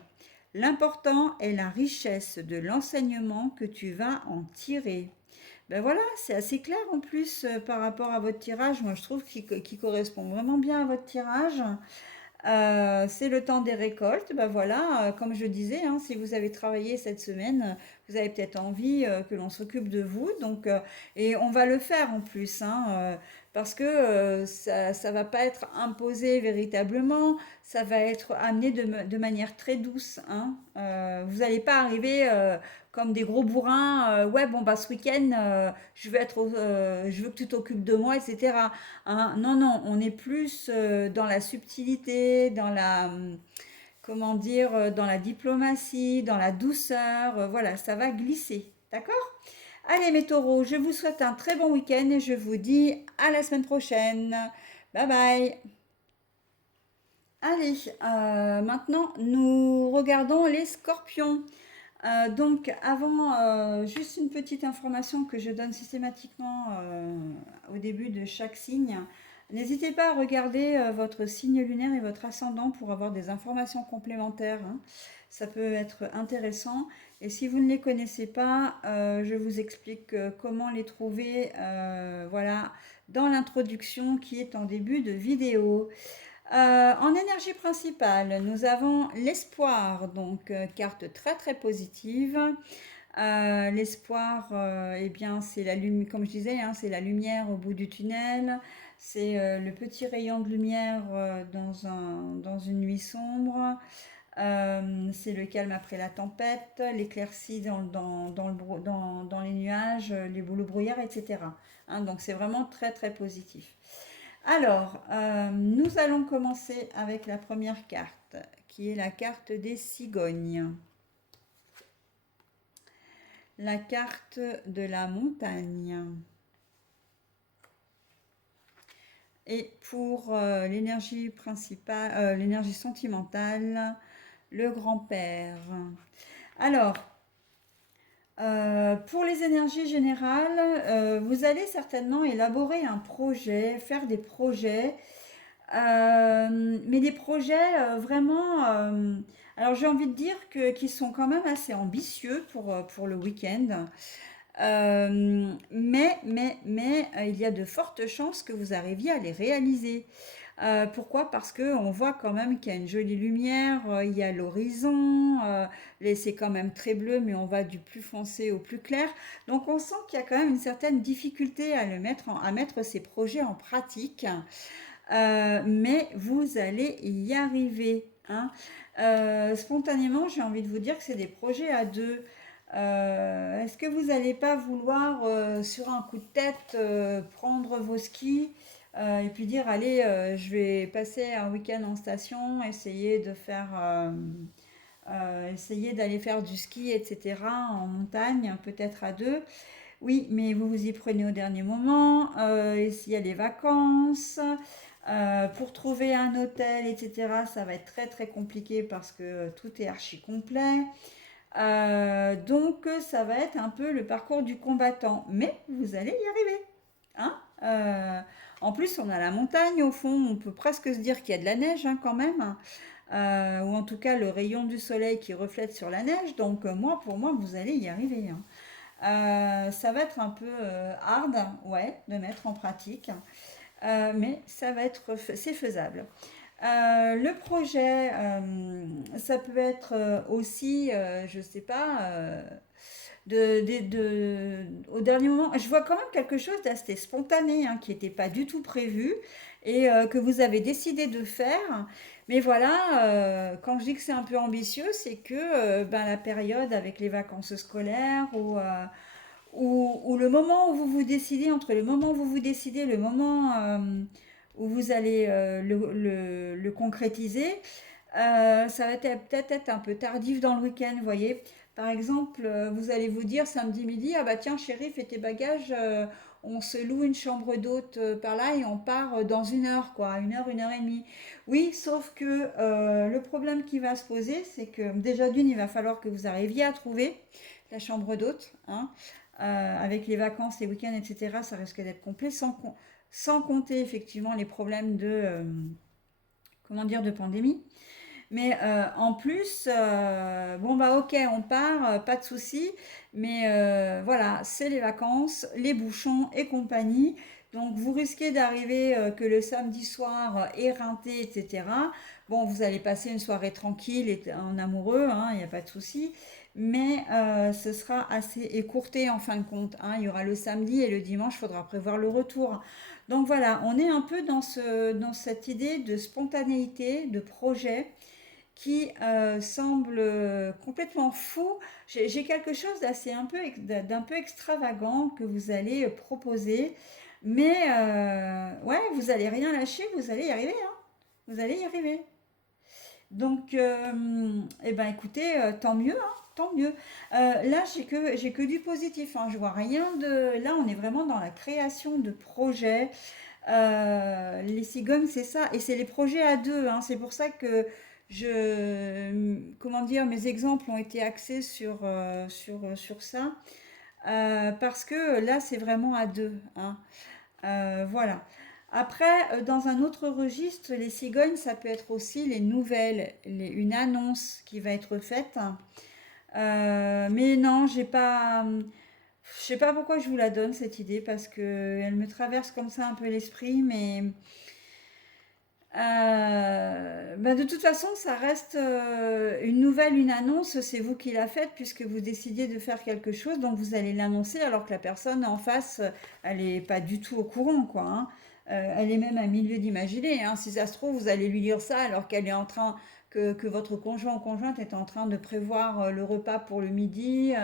L'important est la richesse de l'enseignement que tu vas en tirer. Ben voilà, c'est assez clair en plus par rapport à votre tirage. Moi, je trouve qu'il correspond vraiment bien à votre tirage. C'est le temps des récoltes. Ben voilà, comme je disais, hein, si vous avez travaillé cette semaine, vous avez peut-être envie que l'on s'occupe de vous. Donc, et on va le faire en plus, hein, parce que ça ne va pas être imposé véritablement, ça va être amené de manière très douce. Hein. Vous n'allez pas arriver comme des gros bourrins. Ouais, bon, bah ce week-end, je veux que tu t'occupes de moi, etc. Hein. Non, non, on est plus dans la subtilité, dans la, comment dire, dans la diplomatie, dans la douceur. Voilà, ça va glisser. D'accord? Allez, mes taureaux, je vous souhaite un très bon week-end et je vous dis à la semaine prochaine. Bye bye. Allez, maintenant, nous regardons les scorpions. Donc, avant, juste une petite information que je donne systématiquement au début de chaque signe. N'hésitez pas à regarder votre signe lunaire et votre ascendant pour avoir des informations complémentaires. Hein. Ça peut être intéressant. Et si vous ne les connaissez pas, je vous explique comment les trouver voilà, dans l'introduction qui est en début de vidéo. En énergie principale, nous avons l'espoir, donc carte très très positive. L'espoir, eh bien, c'est la lumière, comme je disais, hein, c'est la lumière au bout du tunnel. C'est le petit rayon de lumière dans une nuit sombre. C'est le calme après la tempête, l'éclaircie dans les nuages, le brouillard, etc. Hein, donc c'est vraiment très très positif. Alors, nous allons commencer avec la première carte, qui est la carte des cigognes. La carte de la montagne. Et pour l'énergie principale, l'énergie sentimentale, le grand-père. Alors, pour les énergies générales, vous allez certainement élaborer un projet, faire des projets, mais des projets vraiment... alors j'ai envie de dire qu'ils sont quand même assez ambitieux pour le week-end. Il y a de fortes chances que vous arriviez à les réaliser. Pourquoi? Parce qu'on voit quand même qu'il y a une jolie lumière, il y a l'horizon, c'est quand même très bleu, mais on va du plus foncé au plus clair. Donc on sent qu'il y a quand même une certaine difficulté à mettre ces projets en pratique. Mais vous allez y arriver. Hein. Spontanément, j'ai envie de vous dire que c'est des projets à deux. Est-ce que vous n'allez pas vouloir, sur un coup de tête, prendre vos skis et puis dire, allez, je vais passer un week-end en station, essayer d'aller faire du ski, etc., en montagne, peut-être à deux. Oui, mais vous vous y prenez au dernier moment, et s'il y a les vacances, pour trouver un hôtel, etc., ça va être très très compliqué parce que tout est archi complet. Donc ça va être un peu le parcours du combattant, mais vous allez y arriver. Hein. En plus, on a la montagne au fond, on peut presque se dire qu'il y a de la neige hein, quand même, ou en tout cas le rayon du soleil qui reflète sur la neige. Donc pour moi, vous allez y arriver. Hein. Ça va être un peu hard, ouais, de mettre en pratique, mais c'est faisable. Le projet, ça peut être aussi, je sais pas, au dernier moment. Je vois quand même quelque chose d'assez spontané, hein, qui n'était pas du tout prévu et que vous avez décidé de faire. Mais voilà, quand je dis que c'est un peu ambitieux, c'est que la période avec les vacances scolaires ou le moment où vous vous décidez, entre le moment où vous vous décidez, le moment où vous allez le concrétiser. Ça va peut-être être un peu tardif dans le week-end, vous voyez. Par exemple, vous allez vous dire samedi midi, ah bah tiens chérie, fais tes bagages, on se loue une chambre d'hôte par là et on part dans 1 heure, quoi, 1 heure et demie. Oui, sauf que le problème qui va se poser, c'est que déjà d'une, il va falloir que vous arriviez à trouver la chambre d'hôte, hein. Avec les vacances, les week-ends, etc., ça risque d'être complet, sans compter effectivement les problèmes comment dire, de pandémie. Mais en plus, bon bah ok, on part, pas de souci, mais voilà, c'est les vacances, les bouchons et compagnie. Donc vous risquez d'arriver que le samedi soir éreinté, etc. Bon, vous allez passer une soirée tranquille et en amoureux, hein, il n'y a pas de souci. Mais ce sera assez écourté en fin de compte, hein. Il y aura le samedi et le dimanche, il faudra prévoir le retour. Donc voilà, on est un peu dans cette idée de spontanéité, de projet qui semble complètement fou. J'ai quelque chose d'un peu extravagant que vous allez proposer, mais ouais, vous allez rien lâcher, vous allez y arriver, hein. Vous allez y arriver. Donc, eh ben, écoutez, tant mieux, hein, tant mieux. Là, j'ai que du positif, hein, je vois rien de. Là, on est vraiment dans la création de projets. Les cigognes, c'est ça, et c'est les projets à deux, hein. C'est pour ça que comment dire, mes exemples ont été axés sur ça, parce que là, c'est vraiment à deux, hein. Voilà. Après, dans un autre registre, les cigognes, ça peut être aussi les nouvelles, une annonce qui va être faite. Mais non, je sais pas pourquoi je vous la donne cette idée parce que elle me traverse comme ça un peu l'esprit, mais bah, de toute façon, ça reste une nouvelle, une annonce. C'est vous qui la faites puisque vous décidiez de faire quelque chose, donc vous allez l'annoncer alors que la personne en face, elle est pas du tout au courant, quoi, hein. Elle est même à milieu d'imaginer, hein. Si ça se trouve, vous allez lui dire ça alors qu'elle est en train que votre conjoint ou conjointe est en train de prévoir le repas pour le midi.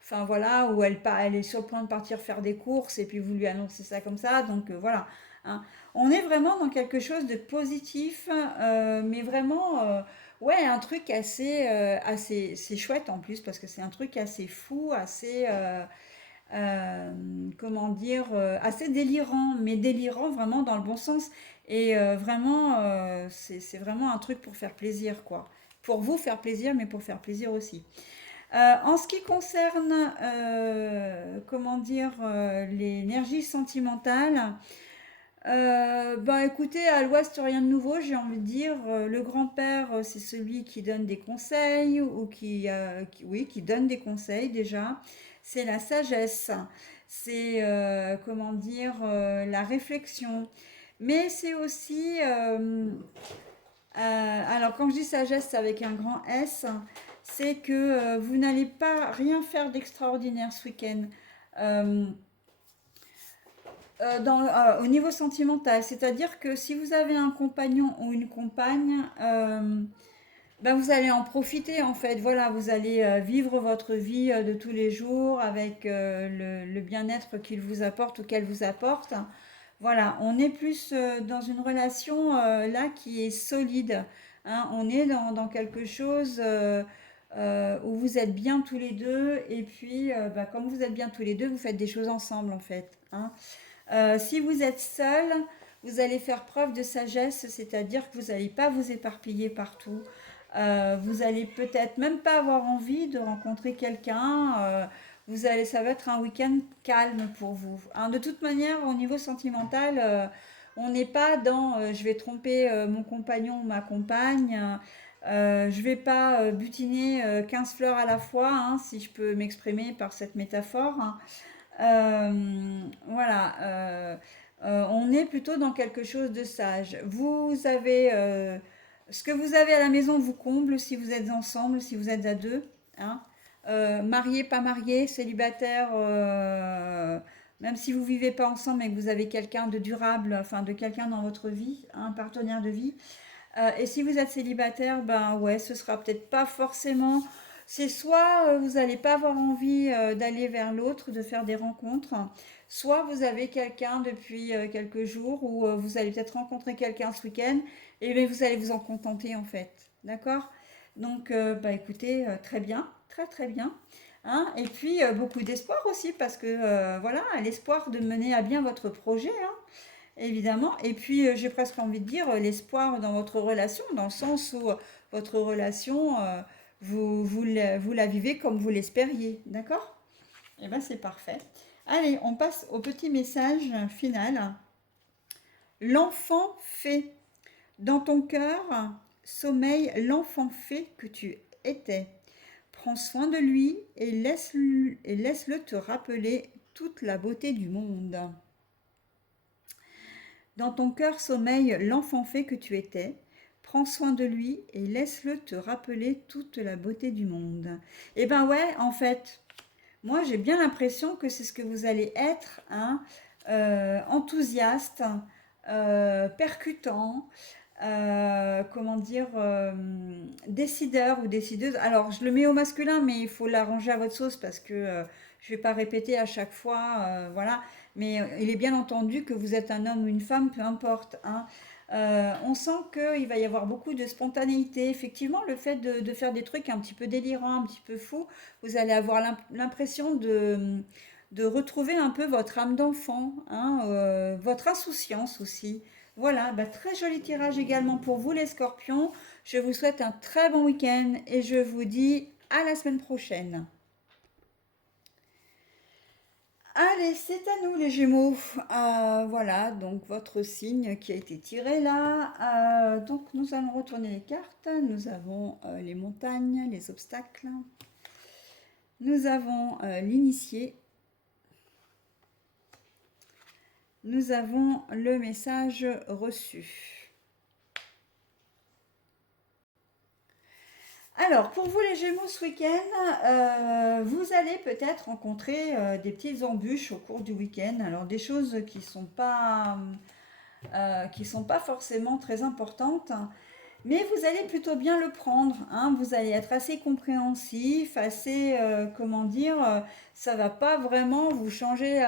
Enfin voilà, où elle est sur le point de partir faire des courses et puis vous lui annoncez ça comme ça. Donc voilà, hein. On est vraiment dans quelque chose de positif, mais vraiment, ouais, un truc assez, c'est chouette en plus parce que c'est un truc assez fou, comment dire, assez délirant, mais délirant vraiment dans le bon sens. Et vraiment, c'est vraiment un truc pour faire plaisir, quoi. Pour vous faire plaisir, mais pour faire plaisir aussi. En ce qui concerne, comment dire, l'énergie sentimentale, bah écoutez, à l'ouest, rien de nouveau, j'ai envie de dire. Le grand-père, c'est celui qui donne des conseils ou oui, qui donne des conseils déjà. C'est la sagesse, c'est, comment dire, la réflexion. Mais c'est aussi, alors quand je dis sagesse, c'est avec un grand S, c'est que vous n'allez pas rien faire d'extraordinaire ce week-end. Euh, au niveau sentimental, c'est-à-dire que si vous avez un compagnon ou une compagne, ben vous allez en profiter en fait. Voilà, vous allez vivre votre vie de tous les jours avec le bien-être qu'il vous apporte ou qu'elle vous apporte. Voilà, on est plus dans une relation là qui est solide, hein. On est dans quelque chose où vous êtes bien tous les deux et puis bah, comme vous êtes bien tous les deux, vous faites des choses ensemble en fait, hein. Si vous êtes seul, vous allez faire preuve de sagesse, c'est-à-dire que vous n'allez pas vous éparpiller partout. Vous allez peut-être même pas avoir envie de rencontrer quelqu'un. Ça va être un week-end calme pour vous, hein. De toute manière, au niveau sentimental, on n'est pas dans je vais tromper mon compagnon ou ma compagne. Je vais pas butiner 15 fleurs à la fois, hein, si je peux m'exprimer par cette métaphore, hein. Voilà, on est plutôt dans quelque chose de sage. Vous avez ce que vous avez à la maison vous comble si vous êtes ensemble, si vous êtes à deux, hein. Marié, pas marié, célibataire, même si vous vivez pas ensemble mais que vous avez quelqu'un de durable, enfin de quelqu'un dans votre vie, un partenaire de vie. Et si vous êtes célibataire, ben ouais, ce sera peut-être pas forcément C'est soit vous n'allez pas avoir envie d'aller vers l'autre, de faire des rencontres, soit vous avez quelqu'un depuis quelques jours, ou vous allez peut-être rencontrer quelqu'un ce week-end, et bien vous allez vous en contenter en fait. D'accord? Donc, bah écoutez, très bien, très très bien. Hein, et puis beaucoup d'espoir aussi, parce que voilà, l'espoir de mener à bien votre projet, hein, évidemment. Et puis j'ai presque envie de dire l'espoir dans votre relation, dans le sens où votre relation, vous la vivez comme vous l'espériez. D'accord? Eh bien, c'est parfait. Allez, on passe au petit message final. L'enfant fait. Dans ton cœur sommeille l'enfant fait que tu étais. Prends soin de lui et laisse-le te rappeler toute la beauté du monde. Dans ton cœur sommeille l'enfant fait que tu étais. Prends soin de lui et laisse-le te rappeler toute la beauté du monde. Eh ben ouais, en fait, moi j'ai bien l'impression que c'est ce que vous allez être, hein, enthousiaste, percutant, comment dire, décideur ou décideuse. Alors, je le mets au masculin, mais il faut l'arranger à votre sauce parce que je ne vais pas répéter à chaque fois, voilà. Mais il est bien entendu que vous êtes un homme ou une femme, peu importe, hein. On sent qu'il va y avoir beaucoup de spontanéité. Effectivement, le fait de faire des trucs un petit peu délirants, un petit peu fous, vous allez avoir l'impression de retrouver un peu votre âme d'enfant, hein, votre insouciance aussi. Voilà, bah, très joli tirage également pour vous les scorpions. Je vous souhaite un très bon week-end et je vous dis à la semaine prochaine. Allez, c'est à nous les Gémeaux. Voilà, donc votre signe qui a été tiré là. Donc nous allons retourner les cartes. Nous avons les montagnes, les obstacles. Nous avons l'initié. Nous avons le message reçu. Alors, pour vous les Gémeaux ce week-end, vous allez peut-être rencontrer des petites embûches au cours du week-end. Alors, des choses qui sont pas forcément très importantes, mais vous allez plutôt bien le prendre, hein. Vous allez être assez compréhensif, assez, comment dire, ça va pas vraiment vous changer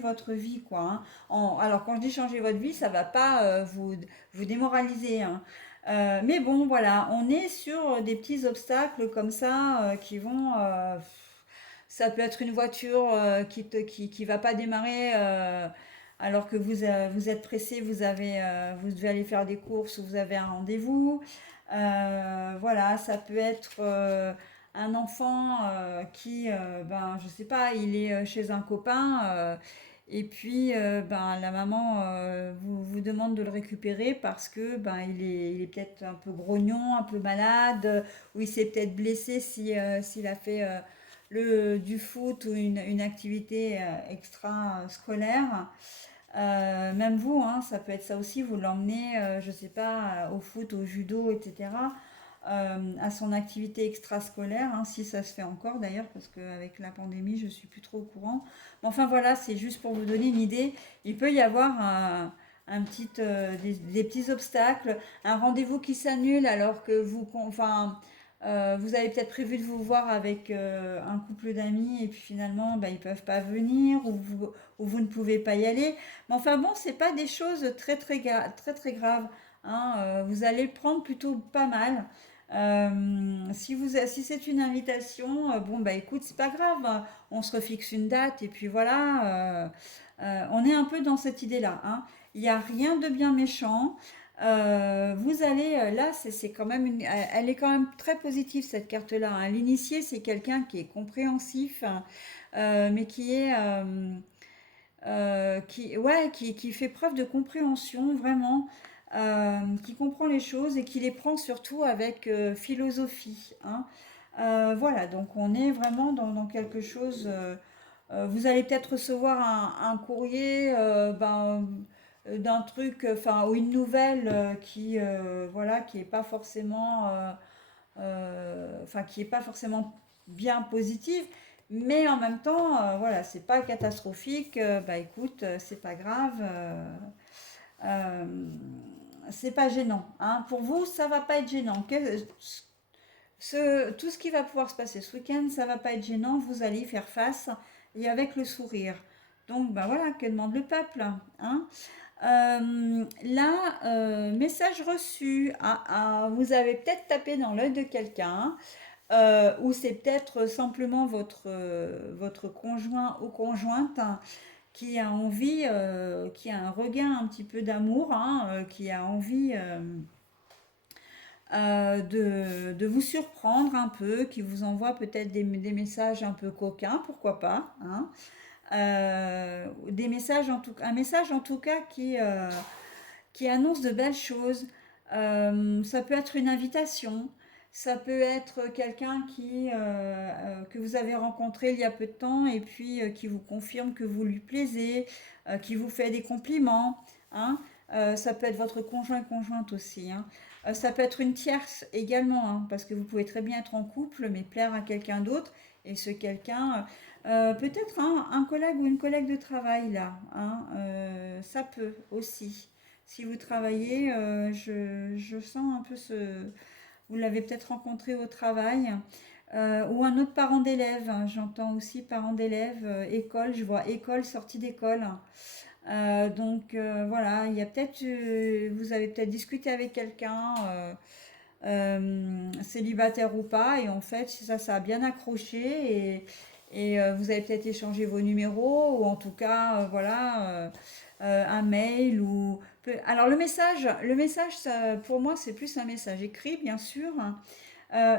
votre vie, quoi, hein. Alors, quand je dis changer votre vie, ça va pas vous démoraliser, hein. Mais bon, voilà, on est sur des petits obstacles comme ça qui vont. Ça peut être une voiture qui va pas démarrer alors que vous êtes pressé, vous devez aller faire des courses ou vous avez un rendez-vous. Voilà, ça peut être un enfant qui, ben, je sais pas, il est chez un copain. Et puis, ben, la maman vous demande de le récupérer parce que ben, il est peut-être un peu grognon, un peu malade, ou il s'est peut-être blessé s'il a fait du foot ou une activité extra-scolaire. Même vous, hein, ça peut être ça aussi, vous l'emmenez, je sais pas, au foot, au judo, etc., à son activité extrascolaire, hein, si ça se fait encore d'ailleurs, parce qu'avec la pandémie, je suis plus trop au courant. Mais enfin voilà, c'est juste pour vous donner une idée. Il peut y avoir des petits obstacles, un rendez-vous qui s'annule alors que vous avez peut-être prévu de vous voir avec un couple d'amis et puis finalement bah, ils peuvent pas venir ou vous ne pouvez pas y aller. Mais enfin bon, c'est pas des choses très graves, hein. Vous allez le prendre plutôt pas mal. Si c'est une invitation, bon bah écoute, c'est pas grave, hein. On se refixe une date et puis voilà. On est un peu dans cette idée-là, hein. Il n'y a rien de bien méchant. Vous allez, là, c'est quand même elle est quand même très positive cette carte-là, hein. L'initié, c'est quelqu'un qui est compréhensif, hein, mais qui fait preuve de compréhension vraiment, qui comprend les choses et qui les prend surtout avec philosophie, hein. Voilà, donc on est vraiment dans quelque chose. Vous allez peut-être recevoir un courrier d'un truc, enfin, ou une nouvelle voilà, qui est pas forcément, enfin, qui est pas forcément bien positive, mais en même temps, voilà, c'est pas catastrophique. Bah écoute, c'est pas grave. Euh, c'est pas gênant, hein. Pour vous, ça va pas être gênant. Tout ce qui va pouvoir se passer ce week-end, ça va pas être gênant, vous allez y faire face et avec le sourire. Donc, ben voilà, que demande le peuple, hein? Là, message reçu. Vous avez peut-être tapé dans l'œil de quelqu'un, ou c'est peut-être simplement votre conjoint ou conjointe, hein, qui a envie, qui a un regain un petit peu d'amour, hein, qui a envie de vous surprendre un peu, qui vous envoie peut-être des messages un peu coquins, pourquoi pas, hein. Des messages un message en tout cas qui annonce de belles choses. Ça peut être une invitation, ça peut être quelqu'un que vous avez rencontré il y a peu de temps et puis qui vous confirme que vous lui plaisez, qui vous fait des compliments, hein. Ça peut être votre conjointe aussi, hein. Ça peut être une tierce également, hein, parce que vous pouvez très bien être en couple mais plaire à quelqu'un d'autre et ce quelqu'un, peut-être un collègue ou une collègue de travail là, hein, ça peut aussi. Si vous travaillez, je sens un peu vous l'avez peut-être rencontré au travail, ou un autre parent d'élève, hein, j'entends aussi parent d'élève, école, je vois école, sortie d'école. Donc voilà, il y a peut-être, vous avez peut-être discuté avec quelqu'un, célibataire ou pas, et en fait ça a bien accroché et vous avez peut-être échangé vos numéros ou en tout cas voilà un mail ou alors le message pour moi c'est plus un message écrit bien sûr, hein,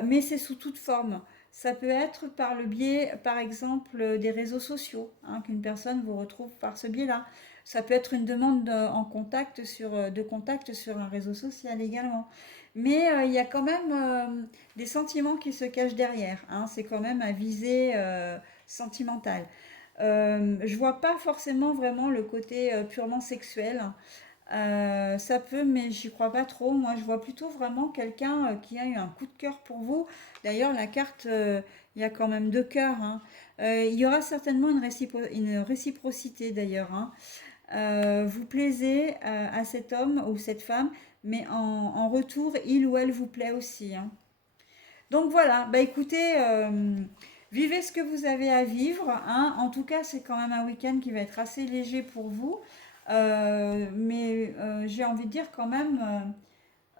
mais c'est sous toute forme. Ça peut être par le biais, par exemple, des réseaux sociaux, hein, qu'une personne vous retrouve par ce biais-là. Ça peut être une demande de contact sur un réseau social également. Mais il y a quand même des sentiments qui se cachent derrière, hein. C'est quand même à visée sentimentale. Je vois pas forcément vraiment le côté purement sexuel. Ça peut, mais j'y crois pas trop. Moi, je vois plutôt vraiment quelqu'un qui a eu un coup de cœur pour vous. D'ailleurs, la carte, il y a quand même deux cœurs, hein. Il y aura certainement une réciprocité d'ailleurs, hein. Vous plaisez à cet homme ou cette femme, mais en retour, il ou elle vous plaît aussi, hein. Donc voilà, bah écoutez, vivez ce que vous avez à vivre, hein. En tout cas, c'est quand même un week-end qui va être assez léger pour vous. Mais j'ai envie de dire quand même,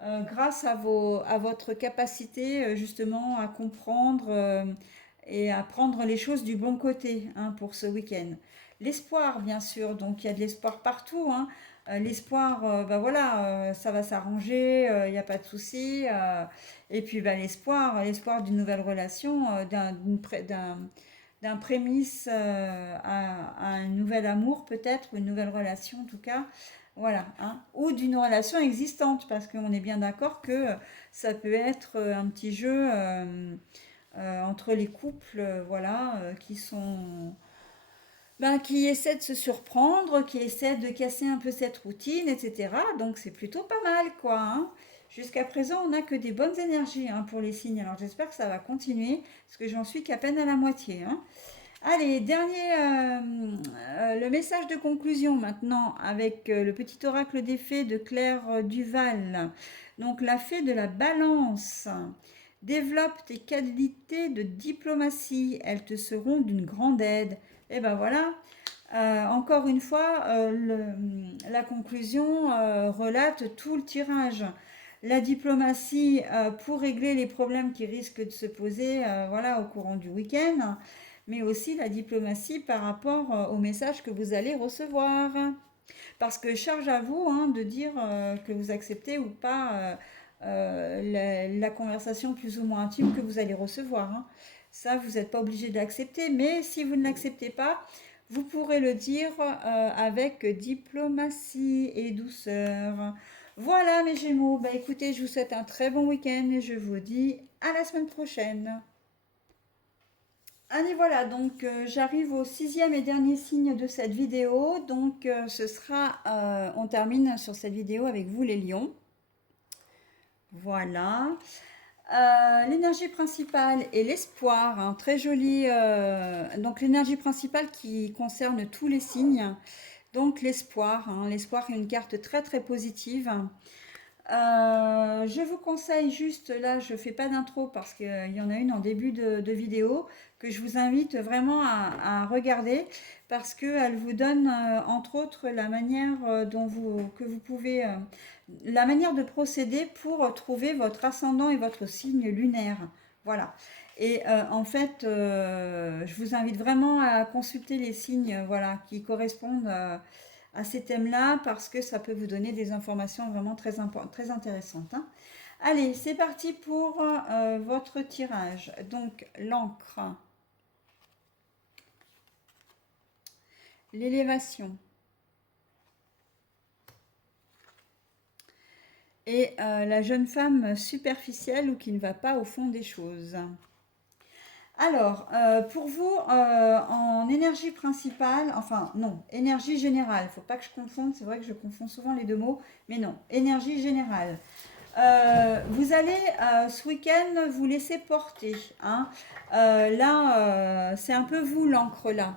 grâce à votre capacité justement à comprendre et à prendre les choses du bon côté, hein, pour ce week-end. L'espoir, bien sûr, donc il y a de l'espoir partout, hein. L'espoir, bah voilà, ça va s'arranger, il n'y a pas de souci. Et puis bah, l'espoir d'une nouvelle relation, d'un prémisse à un nouvel amour peut-être, ou une nouvelle relation en tout cas, voilà, hein. Ou d'une relation existante, parce qu'on est bien d'accord que ça peut être un petit jeu entre les couples, voilà, qui essaient de se surprendre, qui essaient de casser un peu cette routine, etc. Donc c'est plutôt pas mal, quoi, hein. Jusqu'à présent, on n'a que des bonnes énergies, hein, pour les signes. Alors j'espère que ça va continuer, parce que j'en suis qu'à peine à la moitié, hein. Allez, le message de conclusion maintenant avec le petit oracle des fées de Claire Duval. Donc la fée de la balance. Développe tes qualités de diplomatie, elles te seront d'une grande aide. Et ben voilà, encore une fois, la conclusion relate tout le tirage. La diplomatie pour régler les problèmes qui risquent de se poser, voilà, au courant du week-end, mais aussi la diplomatie par rapport au message que vous allez recevoir. Parce que charge à vous, hein, de dire que vous acceptez ou pas la conversation plus ou moins intime que vous allez recevoir, hein. Ça, vous n'êtes pas obligé de l'accepter, mais si vous ne l'acceptez pas, vous pourrez le dire avec diplomatie et douceur. Voilà mes Gémeaux, bah écoutez, je vous souhaite un très bon week-end et je vous dis à la semaine prochaine. Allez, voilà, donc j'arrive au sixième et dernier signe de cette vidéo. Donc on termine sur cette vidéo avec vous les lions. Voilà. L'énergie principale et l'espoir, hein, très joli. Donc l'énergie principale qui concerne tous les signes. Donc l'espoir, hein, l'espoir est une carte très très positive. Je vous conseille juste, là je fais pas d'intro parce qu'il y en a une en début de vidéo que je vous invite vraiment à regarder parce qu'elle vous donne entre autres la manière que vous pouvez, la manière de procéder pour trouver votre ascendant et votre signe lunaire. Voilà. Et en fait, je vous invite vraiment à consulter les signes voilà, qui correspondent à ces thèmes-là parce que ça peut vous donner des informations vraiment très intéressantes, hein. Allez, c'est parti pour votre tirage. Donc, l'encre, l'élévation et la jeune femme superficielle ou qui ne va pas au fond des choses. Alors, pour vous, en énergie principale, enfin non, énergie générale, il ne faut pas que je confonde, c'est vrai que je confonds souvent les deux mots, mais non, énergie générale. Vous allez ce week-end vous laisser porter, hein. Là, c'est un peu vous l'encre là.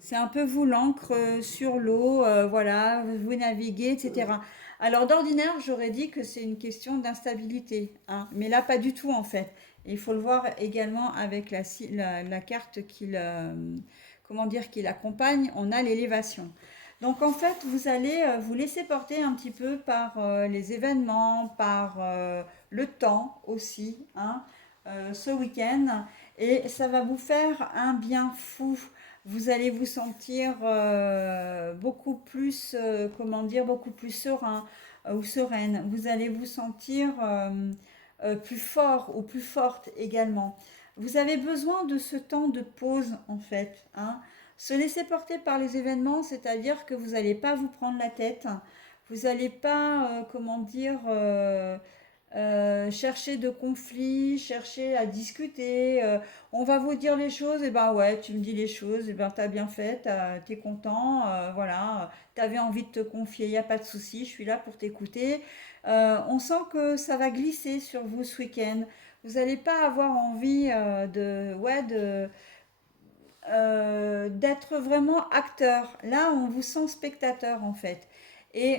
C'est un peu vous l'encre sur l'eau, voilà, vous naviguez, etc. Alors d'ordinaire, j'aurais dit que c'est une question d'instabilité, hein, mais là pas du tout en fait. Il faut le voir également avec la carte comment dire, qui l'accompagne. On a l'élévation. Donc en fait, vous allez vous laisser porter un petit peu par les événements, par le temps aussi, hein, ce week-end. Et ça va vous faire un bien fou. Vous allez vous sentir beaucoup plus, comment dire, beaucoup plus serein ou sereine. Vous allez vous sentir plus fort ou plus forte également. Vous avez besoin de ce temps de pause en fait, hein. Se laisser porter par les événements, c'est-à-dire que vous n'allez pas vous prendre la tête, vous n'allez pas, comment dire, chercher de conflits, chercher à discuter. On va vous dire les choses, et ben ouais, tu me dis les choses, et ben t'as bien fait, t'es content, voilà, t'avais envie de te confier, il n'y a pas de souci, je suis là pour t'écouter. On sent que ça va glisser sur vous ce week-end. Vous n'allez pas avoir envie d'être vraiment acteur. Là, on vous sent spectateur en fait.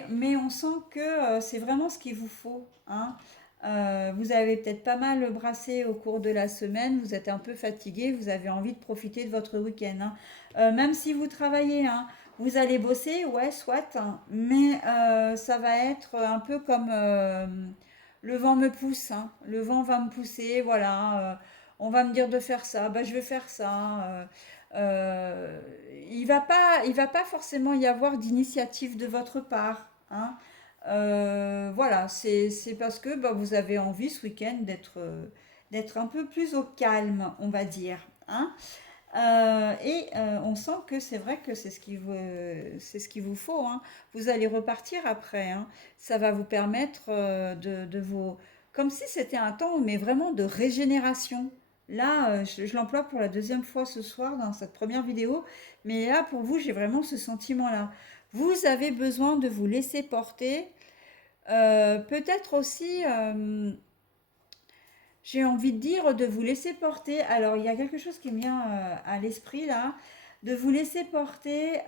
Mais on sent que c'est vraiment ce qu'il vous faut, hein. Vous avez peut-être pas mal brassé au cours de la semaine, vous êtes un peu fatigué, vous avez envie de profiter de votre week-end, hein. Même si vous travaillez, hein, vous allez bosser, ouais, soit, hein, mais ça va être un peu comme le vent me pousse, hein. Le vent va me pousser, voilà. On va me dire de faire ça, bah, je vais faire ça. Euh, il va pas forcément y avoir d'initiative de votre part, hein. Voilà, c'est parce que bah, vous avez envie ce week-end d'être un peu plus au calme, on va dire, hein. On sent que c'est vrai que c'est ce qu'il vous faut, hein. Vous allez repartir après, hein. Ça va vous permettre de vous... Comme si c'était un temps, mais vraiment de régénération. Là, je l'emploie pour la deuxième fois ce soir dans cette première vidéo, mais là, pour vous, j'ai vraiment ce sentiment-là. Vous avez besoin de vous laisser porter. Peut-être aussi, j'ai envie de dire, de vous laisser porter. Alors, il y a quelque chose qui me vient à l'esprit là, de vous laisser porter,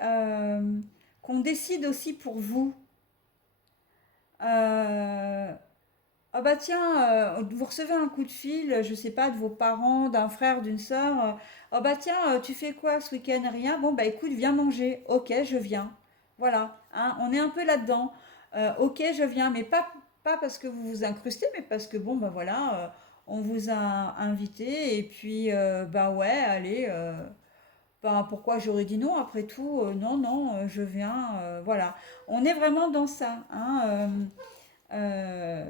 qu'on décide aussi pour vous. Euh, ah bah tiens, vous recevez un coup de fil, je sais pas, de vos parents, d'un frère, d'une sœur. Ah bah tiens, tu fais quoi ce week-end? Rien. Bon bah écoute, viens manger. Ok, je viens. Voilà, hein, on est un peu là-dedans. Ok, je viens, mais pas parce que vous vous incrustez, mais parce que bon bah voilà, on vous a invité et puis bah ouais, allez, bah pourquoi j'aurais dit non après tout? Non, non, je viens. Voilà, on est vraiment dans ça, hein. Euh,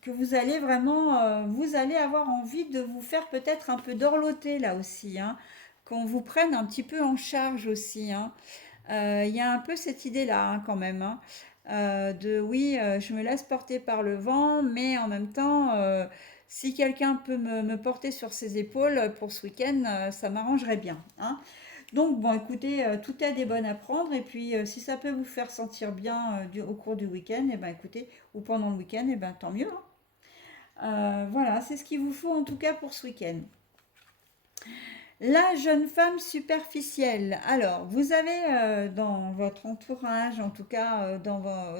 que vous allez vraiment, vous allez avoir envie de vous faire peut-être un peu dorloter là aussi, hein, qu'on vous prenne un petit peu en charge aussi, hein. Il y a un peu cette idée-là hein, quand même, hein, de oui, je me laisse porter par le vent, mais en même temps, si quelqu'un peut me porter sur ses épaules pour ce week-end, ça m'arrangerait bien, hein. Donc bon, écoutez, tout aide est bonne à prendre et puis si ça peut vous faire sentir bien au cours du week-end, et ben écoutez, ou pendant le week-end, et ben tant mieux, hein. Voilà, c'est ce qu'il vous faut en tout cas pour ce week-end. La jeune femme superficielle. Alors, vous avez dans votre entourage, en tout cas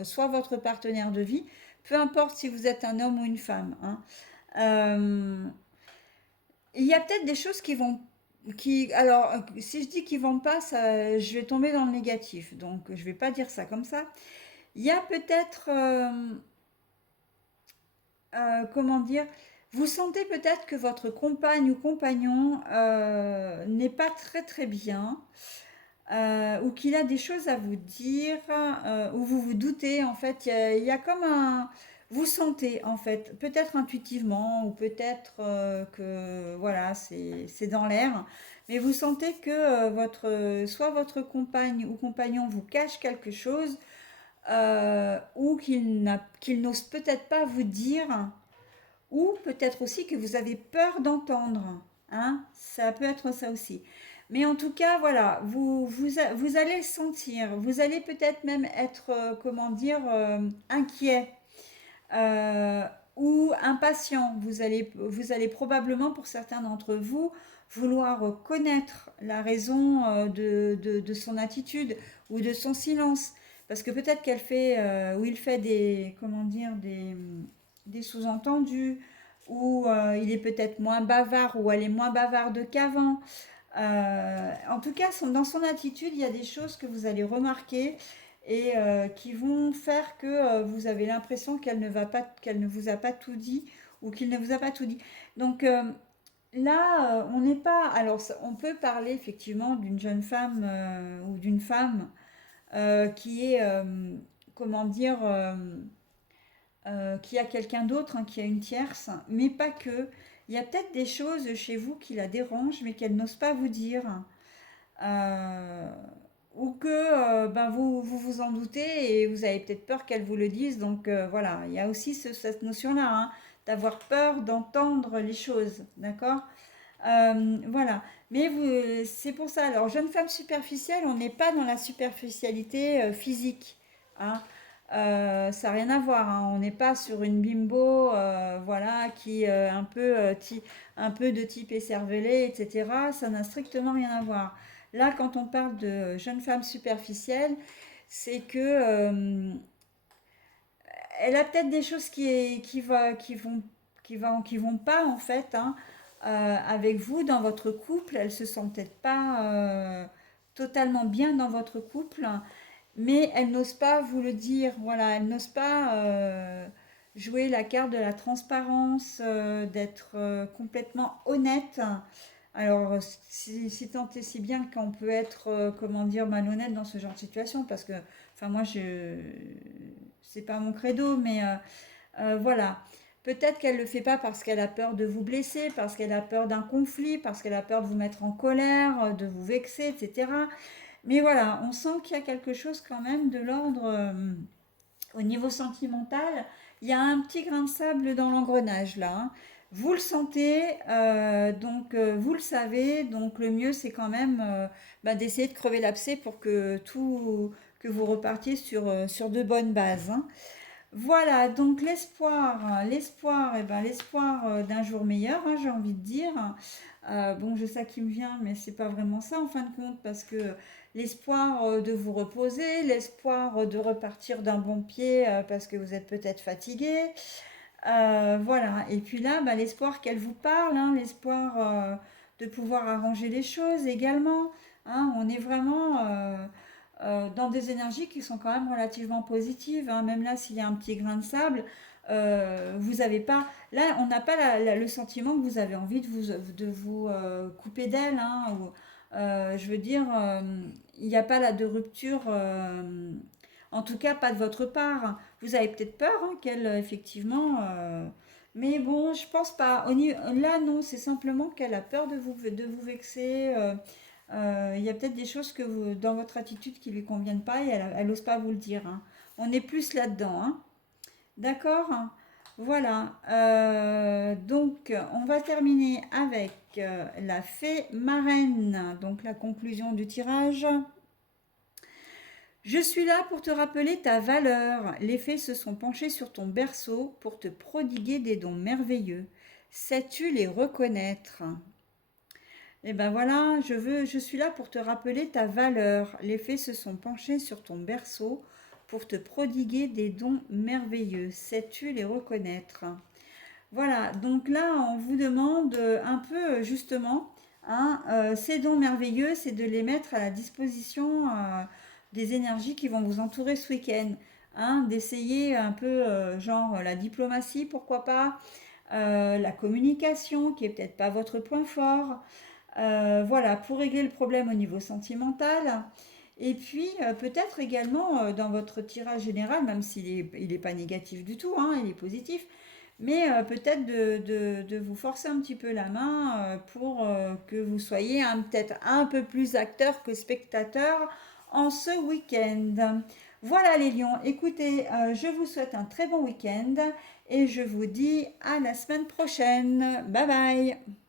soit votre partenaire de vie, peu importe si vous êtes un homme ou une femme, hein. Euh, il y a peut-être des choses qui vont, alors, si je dis qu'ils vont pas, ça, je vais tomber dans le négatif, donc je vais pas dire ça comme ça. Il y a peut-être, comment dire, vous sentez peut-être que votre compagne ou compagnon n'est pas très très bien, ou qu'il a des choses à vous dire, ou vous vous doutez, en fait, il y a comme un... Vous sentez, en fait, peut-être intuitivement, ou peut-être que, voilà, c'est dans l'air, mais vous sentez que soit votre compagne ou compagnon vous cache quelque chose, ou qu'il n'ose peut-être pas vous dire, ou peut-être aussi que vous avez peur d'entendre, hein, ça peut être ça aussi. Mais en tout cas, voilà, vous allez sentir, vous allez peut-être même être, comment dire, inquiet, euh, ou impatient. Vous allez probablement, pour certains d'entre vous, vouloir connaître la raison de son attitude ou de son silence. Parce que peut-être qu'elle fait, ou il fait des, comment dire, des sous-entendus, ou il est peut-être moins bavard, ou elle est moins bavarde qu'avant. En tout cas, dans son attitude, il y a des choses que vous allez remarquer et qui vont faire que vous avez l'impression qu'elle ne vous a pas tout dit ou qu'il ne vous a pas tout dit. Donc là, on n'est pas. Alors, on peut parler effectivement d'une jeune femme ou d'une femme qui est, comment dire, qui a quelqu'un d'autre, hein, qui a une tierce, mais pas que. Il y a peut-être des choses chez vous qui la dérangent, mais qu'elle n'ose pas vous dire. Euh, ou que ben vous en doutez et vous avez peut-être peur qu'elle vous le dise. Donc voilà, il y a aussi cette notion-là, hein, d'avoir peur d'entendre les choses, d'accord. Voilà, mais c'est pour ça. Alors, jeune femme superficielle, on n'est pas dans la superficialité physique, hein. Ça n'a rien à voir, hein. On n'est pas sur une bimbo, voilà, qui un peu de type écervelé, etc. Ça n'a strictement rien à voir. Là, quand on parle de jeune femme superficielle, c'est que elle a peut-être des choses qui vont pas en fait, hein, avec vous dans votre couple. Elle se sent peut-être pas totalement bien dans votre couple, mais elle n'ose pas vous le dire. Voilà, elle n'ose pas jouer la carte de la transparence, d'être complètement honnête. Alors, si tant et si bien qu'on peut être, comment dire, malhonnête dans ce genre de situation, parce que, enfin, moi, c'est pas mon credo, mais voilà. Peut-être qu'elle le fait pas parce qu'elle a peur de vous blesser, parce qu'elle a peur d'un conflit, parce qu'elle a peur de vous mettre en colère, de vous vexer, etc. Mais voilà, on sent qu'il y a quelque chose quand même de l'ordre au niveau sentimental. Il y a un petit grain de sable dans l'engrenage là, hein. Vous le sentez, donc vous le savez, donc le mieux c'est quand même bah, d'essayer de crever l'abcès pour que vous repartiez sur de bonnes bases, hein. Voilà, donc l'espoir, eh ben, l'espoir d'un jour meilleur, hein, j'ai envie de dire. Bon, je sais qui me vient, mais c'est pas vraiment ça en fin de compte, parce que l'espoir de vous reposer, l'espoir de repartir d'un bon pied, parce que vous êtes peut-être fatigué, voilà. Et puis là, bah, l'espoir qu'elle vous parle, hein, l'espoir de pouvoir arranger les choses également, hein. On est vraiment dans des énergies qui sont quand même relativement positives, hein. Même là, s'il y a un petit grain de sable, vous avez pas, là, on n'a pas le sentiment que vous avez envie de vous couper d'elle, hein, ou, je veux dire, il n'y a pas là de rupture, en tout cas pas de votre part. Vous avez peut-être peur, hein, qu'elle, effectivement, mais bon, je pense pas. Là, non, c'est simplement qu'elle a peur de vous vexer. Il y a peut-être des choses dans votre attitude qui lui conviennent pas et elle n'ose pas vous le dire, hein. On est plus là-dedans, hein. D'accord? Voilà. Donc, on va terminer avec la fée marraine. Donc, la conclusion du tirage. Je suis là pour te rappeler ta valeur. Les fées se sont penchées sur ton berceau pour te prodiguer des dons merveilleux. Sais-tu les reconnaître? Eh ben voilà, je suis là pour te rappeler ta valeur. Les fées se sont penchées sur ton berceau pour te prodiguer des dons merveilleux. Sais-tu les reconnaître? Voilà, donc là, on vous demande un peu justement, hein, ces dons merveilleux, c'est de les mettre à la disposition des énergies qui vont vous entourer ce week-end. Hein, d'essayer un peu, genre la diplomatie, pourquoi pas, la communication, qui est peut-être pas votre point fort. Voilà, pour régler le problème au niveau sentimental. Et puis, peut-être également dans votre tirage général, même il est pas négatif du tout, hein, il est positif, mais peut-être de vous forcer un petit peu la main pour que vous soyez peut-être un peu plus acteur que spectateur en ce week-end. Voilà les lions, écoutez, je vous souhaite un très bon week-end et je vous dis à la semaine prochaine. Bye bye.